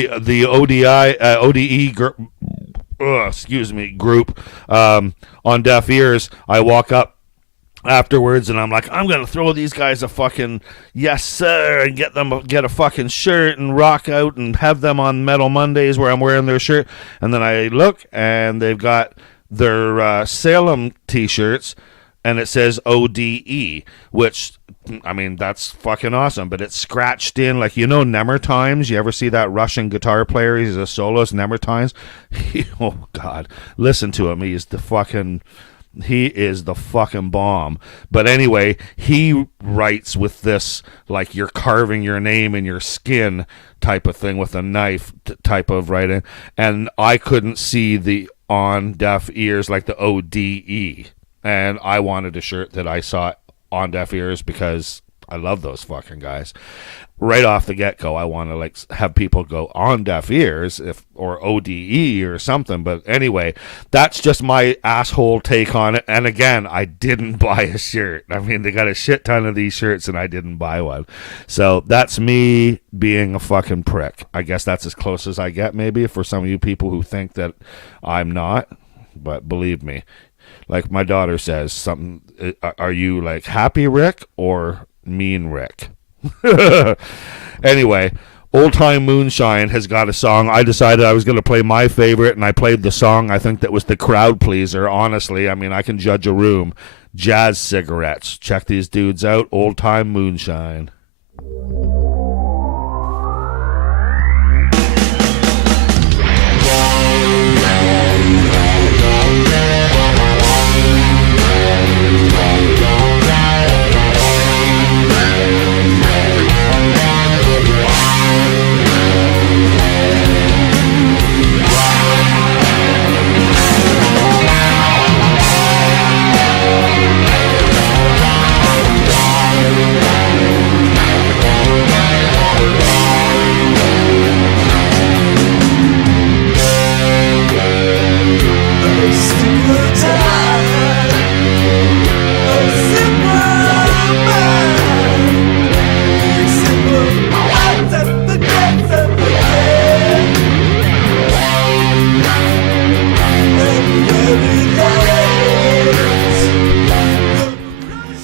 group on Deaf Ears. I walk up afterwards and I'm like, I'm gonna throw these guys a fucking yes sir and get a fucking shirt and rock out and have them on Metal Mondays where I'm wearing their shirt. And then I look and they've got their Salem t-shirts and it says ODE, which, I mean, that's fucking awesome, but it's scratched in, like, you know, Nemertimes? You ever see that Russian guitar player? He's a soloist, Nemertimes. Oh God, listen to him. He is the fucking bomb. But anyway, he writes with this, like, you're carving your name in your skin type of thing with a knife type of writing. And I couldn't see the on Deaf Ears, like the ODE. And I wanted a shirt that I saw on Deaf Ears because I love those fucking guys. Right off the get-go, I want to like have people go on deaf ears or ODE or something. But anyway, that's just my asshole take on it. And again, I didn't buy a shirt. I mean, they got a shit ton of these shirts and I didn't buy one. So that's me being a fucking prick. I guess that's as close as I get maybe for some of you people who think that I'm not. But believe me, like my daughter says, something. Are you like happy Rick or mean Rick? Anyway, Old Time Moonshine has got a song. I decided I was going to play my favorite, and I played the song I think that was the crowd pleaser. Honestly, I mean, I can judge a room. Jazz Cigarettes. Check these dudes out. Old Time Moonshine.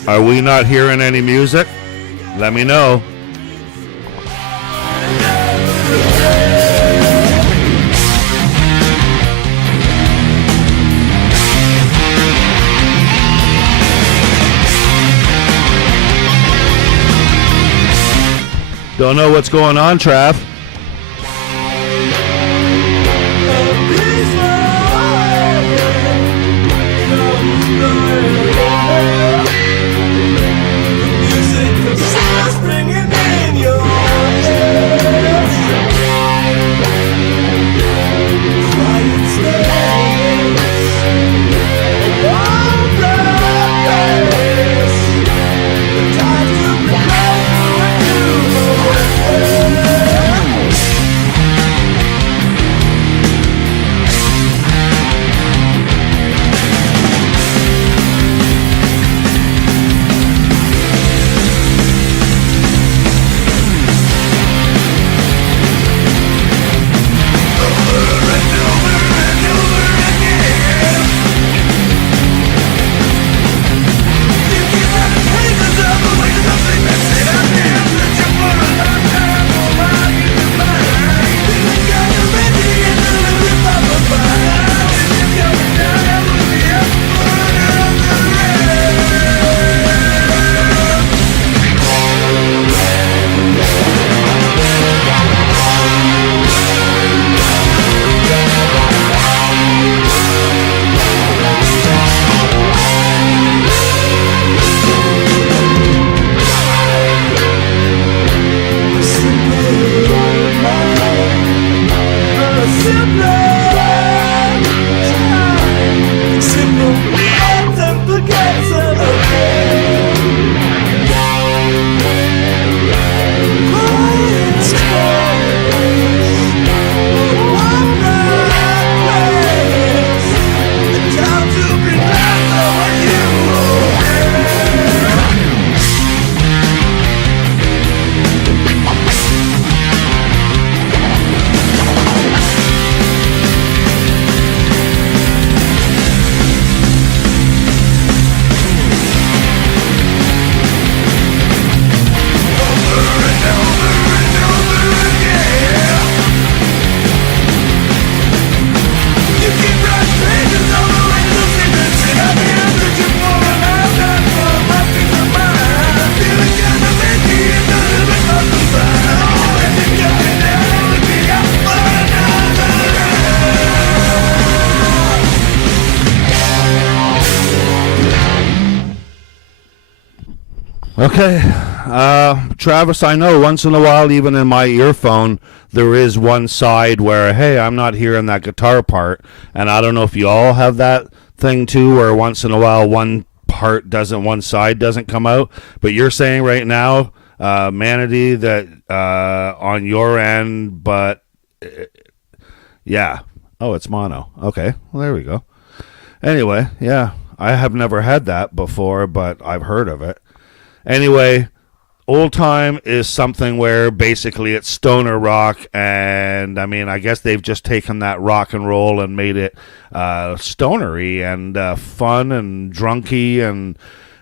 Are we not hearing any music? Let me know. Don't know what's going on, Trav. Okay, Travis, I know once in a while, even in my earphone, there is one side where, hey, I'm not hearing that guitar part, and I don't know if you all have that thing too, where once in a while one one side doesn't come out. But you're saying right now, Manatee, that on your end, but yeah. Oh, it's mono. Okay, well, there we go. Anyway, yeah, I have never had that before, but I've heard of it. Anyway, Old Time is something where basically it's stoner rock, and I mean, I guess they've just taken that rock and roll and made it stonery and fun and drunky and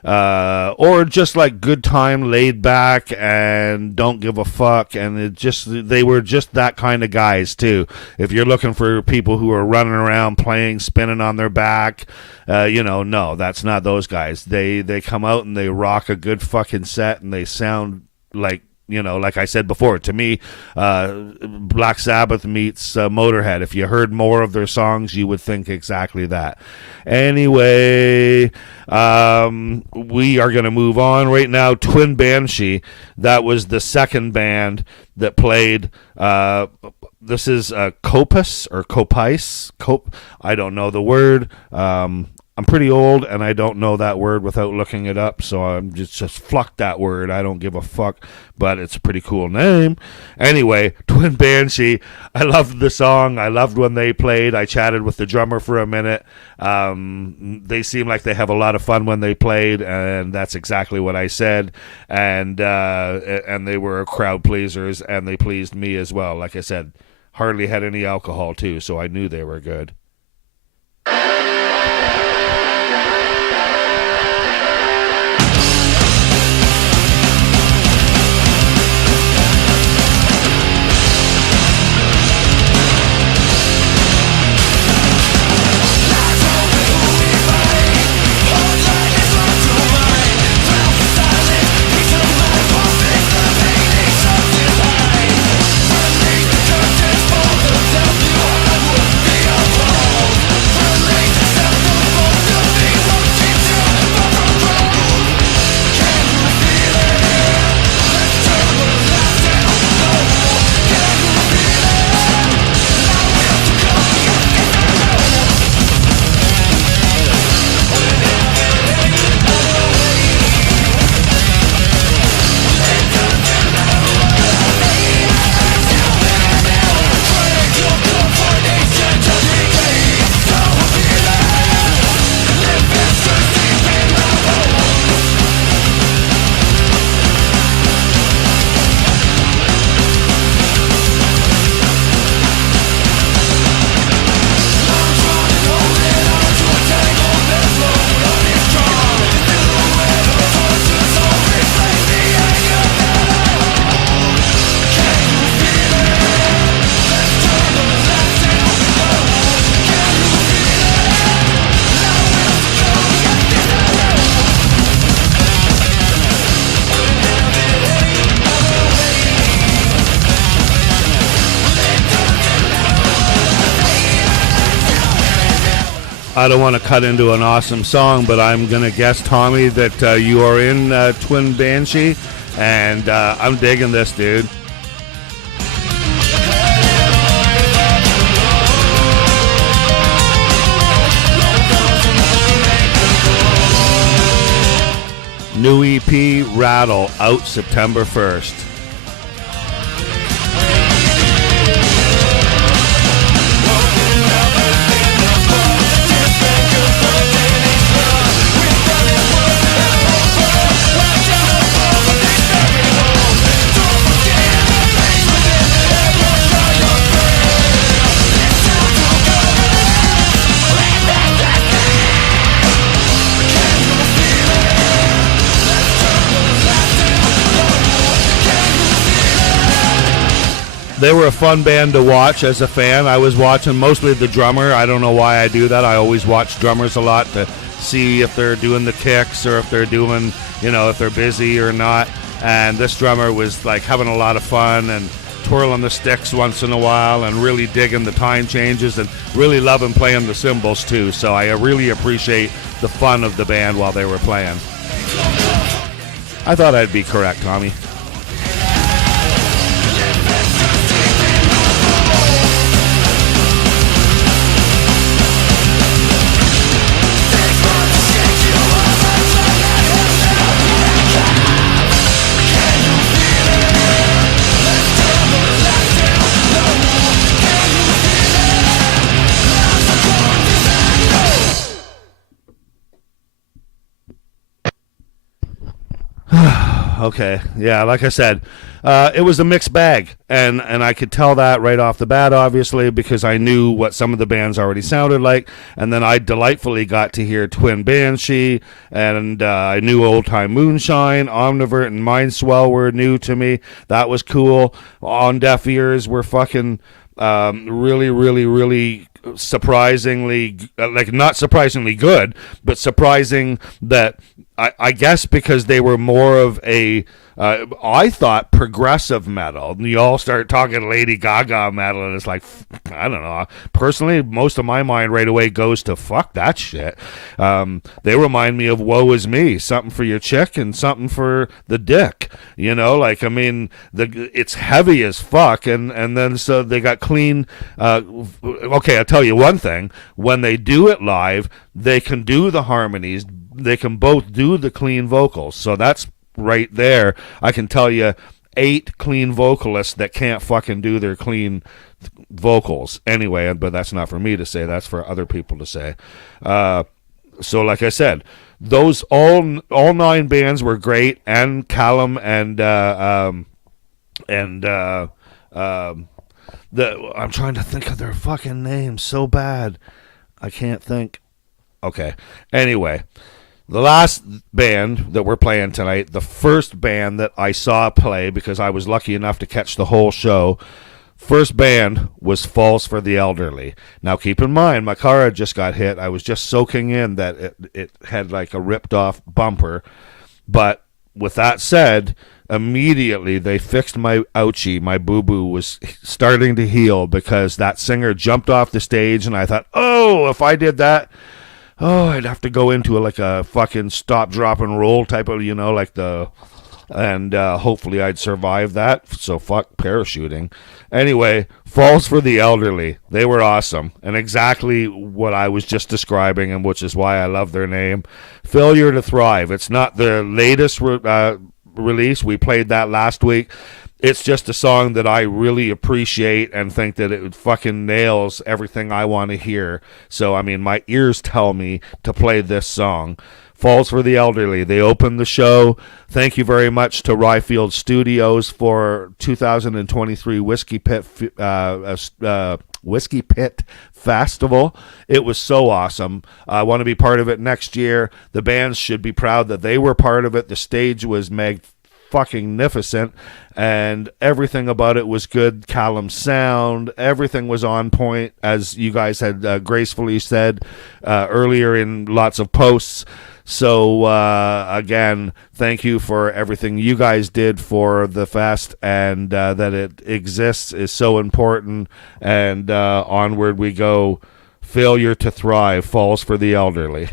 or just like good time, laid back, and don't give a fuck. And they were just that kind of guys too. If you're looking for people who are running around playing, spinning on their back, no, that's not those guys. They come out and they rock a good fucking set, and they sound like, like I said before, to me, Black Sabbath meets Motorhead. If you heard more of their songs, you would think exactly that. Anyway, we are going to move on right now. Twin Banshee, that was the second band that played. This is Copus or Copice. I don't know the word. I'm pretty old, and I don't know that word without looking it up, so I'm just fuck that word. I don't give a fuck, but it's a pretty cool name. Anyway, Twin Banshee, I loved the song. I loved when they played. I chatted with the drummer for a minute. They seem like they have a lot of fun when they played, and that's exactly what I said. And they were crowd pleasers, and they pleased me as well. Like I said, hardly had any alcohol, too, so I knew they were good. I don't want to cut into an awesome song, but I'm going to guess, Tommy, that you are in Twin Banshee, and I'm digging this, dude. New EP, Rattle, out September 1st. They were a fun band to watch as a fan. I was watching mostly the drummer. I don't know why I do that. I always watch drummers a lot to see if they're doing the kicks or if they're doing, if they're busy or not. And this drummer was like having a lot of fun and twirling the sticks once in a while and really digging the time changes and really loving playing the cymbals too. So I really appreciate the fun of the band while they were playing. I thought I'd be correct, Tommy. Okay. Yeah, like I said, it was a mixed bag, and I could tell that right off the bat, obviously, because I knew what some of the bands already sounded like, and then I delightfully got to hear Twin Banshee, and I knew Old Time Moonshine, Omnivert, and Mindswell were new to me. That was cool. On Deaf Ears were fucking really, really, really surprisingly, like, not surprisingly good, but surprising that I guess because they were more of a I thought progressive metal. And you all start talking Lady Gaga metal, and it's like, I don't know. Personally, most of my mind right away goes to fuck that shit. They remind me of Woe Is Me, something for your chick and something for the dick. You know, like, I mean, it's heavy as fuck, and then so they got clean. Okay, I'll tell you one thing. When they do it live, they can do the harmonies. They can both do the clean vocals. So that's right there. I can tell you 8 clean vocalists that can't fucking do their clean vocals anyway, but that's not for me to say. That's for other people to say. So like I said, those all 9 bands were great, and Callum and I'm trying to think of their fucking names so bad. I can't think. Okay. Anyway, the last band that we're playing tonight, the first band that I saw play, because I was lucky enough to catch the whole show, first band was Falls for the Elderly. Now, keep in mind, my car had just got hit. I was just soaking in that it had like a ripped-off bumper. But with that said, immediately they fixed my ouchie. My boo-boo was starting to heal because that singer jumped off the stage, and I thought, oh, if I did that, I'd have to go into like a fucking stop, drop, and roll type of, you know, like the, and hopefully I'd survive that. So fuck parachuting. Anyway, Falls for the Elderly. They were awesome, and exactly what I was just describing, and which is why I love their name. Failure to Thrive. It's not the latest release. We played that last week. It's just a song that I really appreciate and think that it fucking nails everything I want to hear. So, I mean, my ears tell me to play this song. Falls for the Elderly. They opened the show. Thank you very much to Ryfield Studios for 2023 Whiskey Pit Festival. It was so awesome. I want to be part of it next year. The bands should be proud that they were part of it. The stage was fucking-nificent, and everything about it was good. Callum's sound, everything was on point, as you guys had gracefully said earlier in lots of posts. So, again, thank you for everything you guys did for the fest, and that it exists is so important, and onward we go. Failure to Thrive, Falls for the Elderly.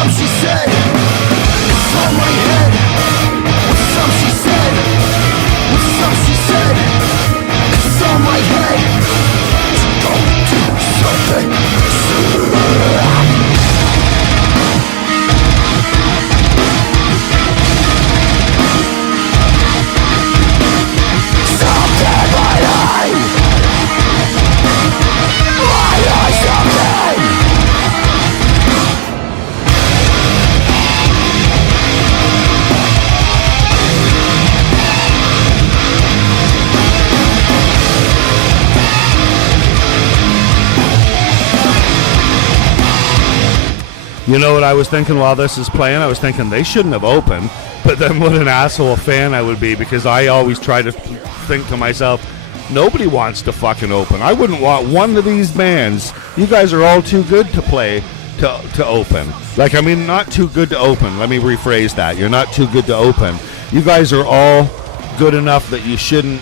She said, it's on my head. What's some she said? What's some she said? It's on my head. Don't do something. Something my life. My life something. You know what I was thinking while this is playing? I was thinking they shouldn't have opened, but then what an asshole fan I would be, because I always try to think to myself, nobody wants to fucking open. I wouldn't want one of these bands. You guys are all too good to play to open. Like, I mean, not too good to open. Let me rephrase that. You're not too good to open. You guys are all good enough that you shouldn't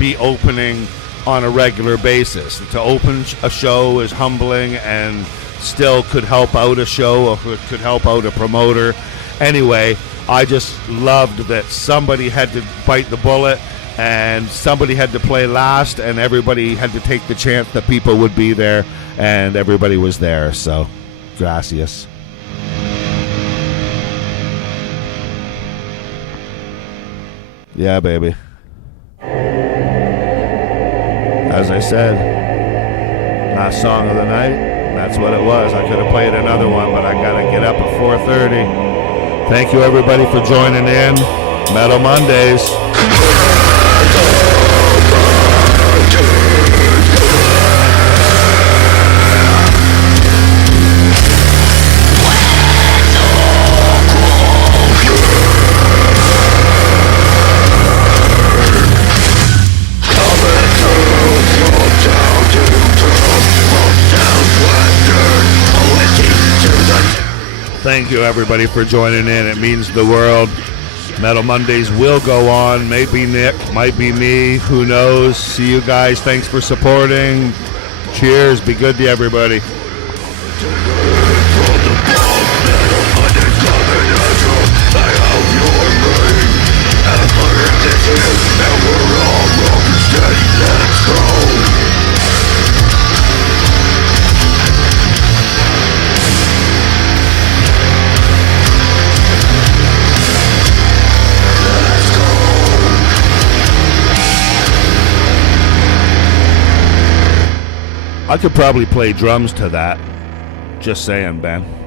be opening on a regular basis. To open a show is humbling and still could help out a show or could help out a promoter. Anyway, I just loved that somebody had to bite the bullet and somebody had to play last, and everybody had to take the chance that people would be there, and everybody was there. So, gracias. Yeah, baby. As I said, last song of the night, that's what it was. I could have played another one, but I got to get up at 4:30. Thank you, everybody, for joining in. Metal Mondays. Thank you, everybody, for joining in. It means the world. Metal Mondays will go on. Maybe Nick, might be me. Who knows? See you guys. Thanks for supporting. Cheers. Be good to everybody. I could probably play drums to that. Just saying, Ben.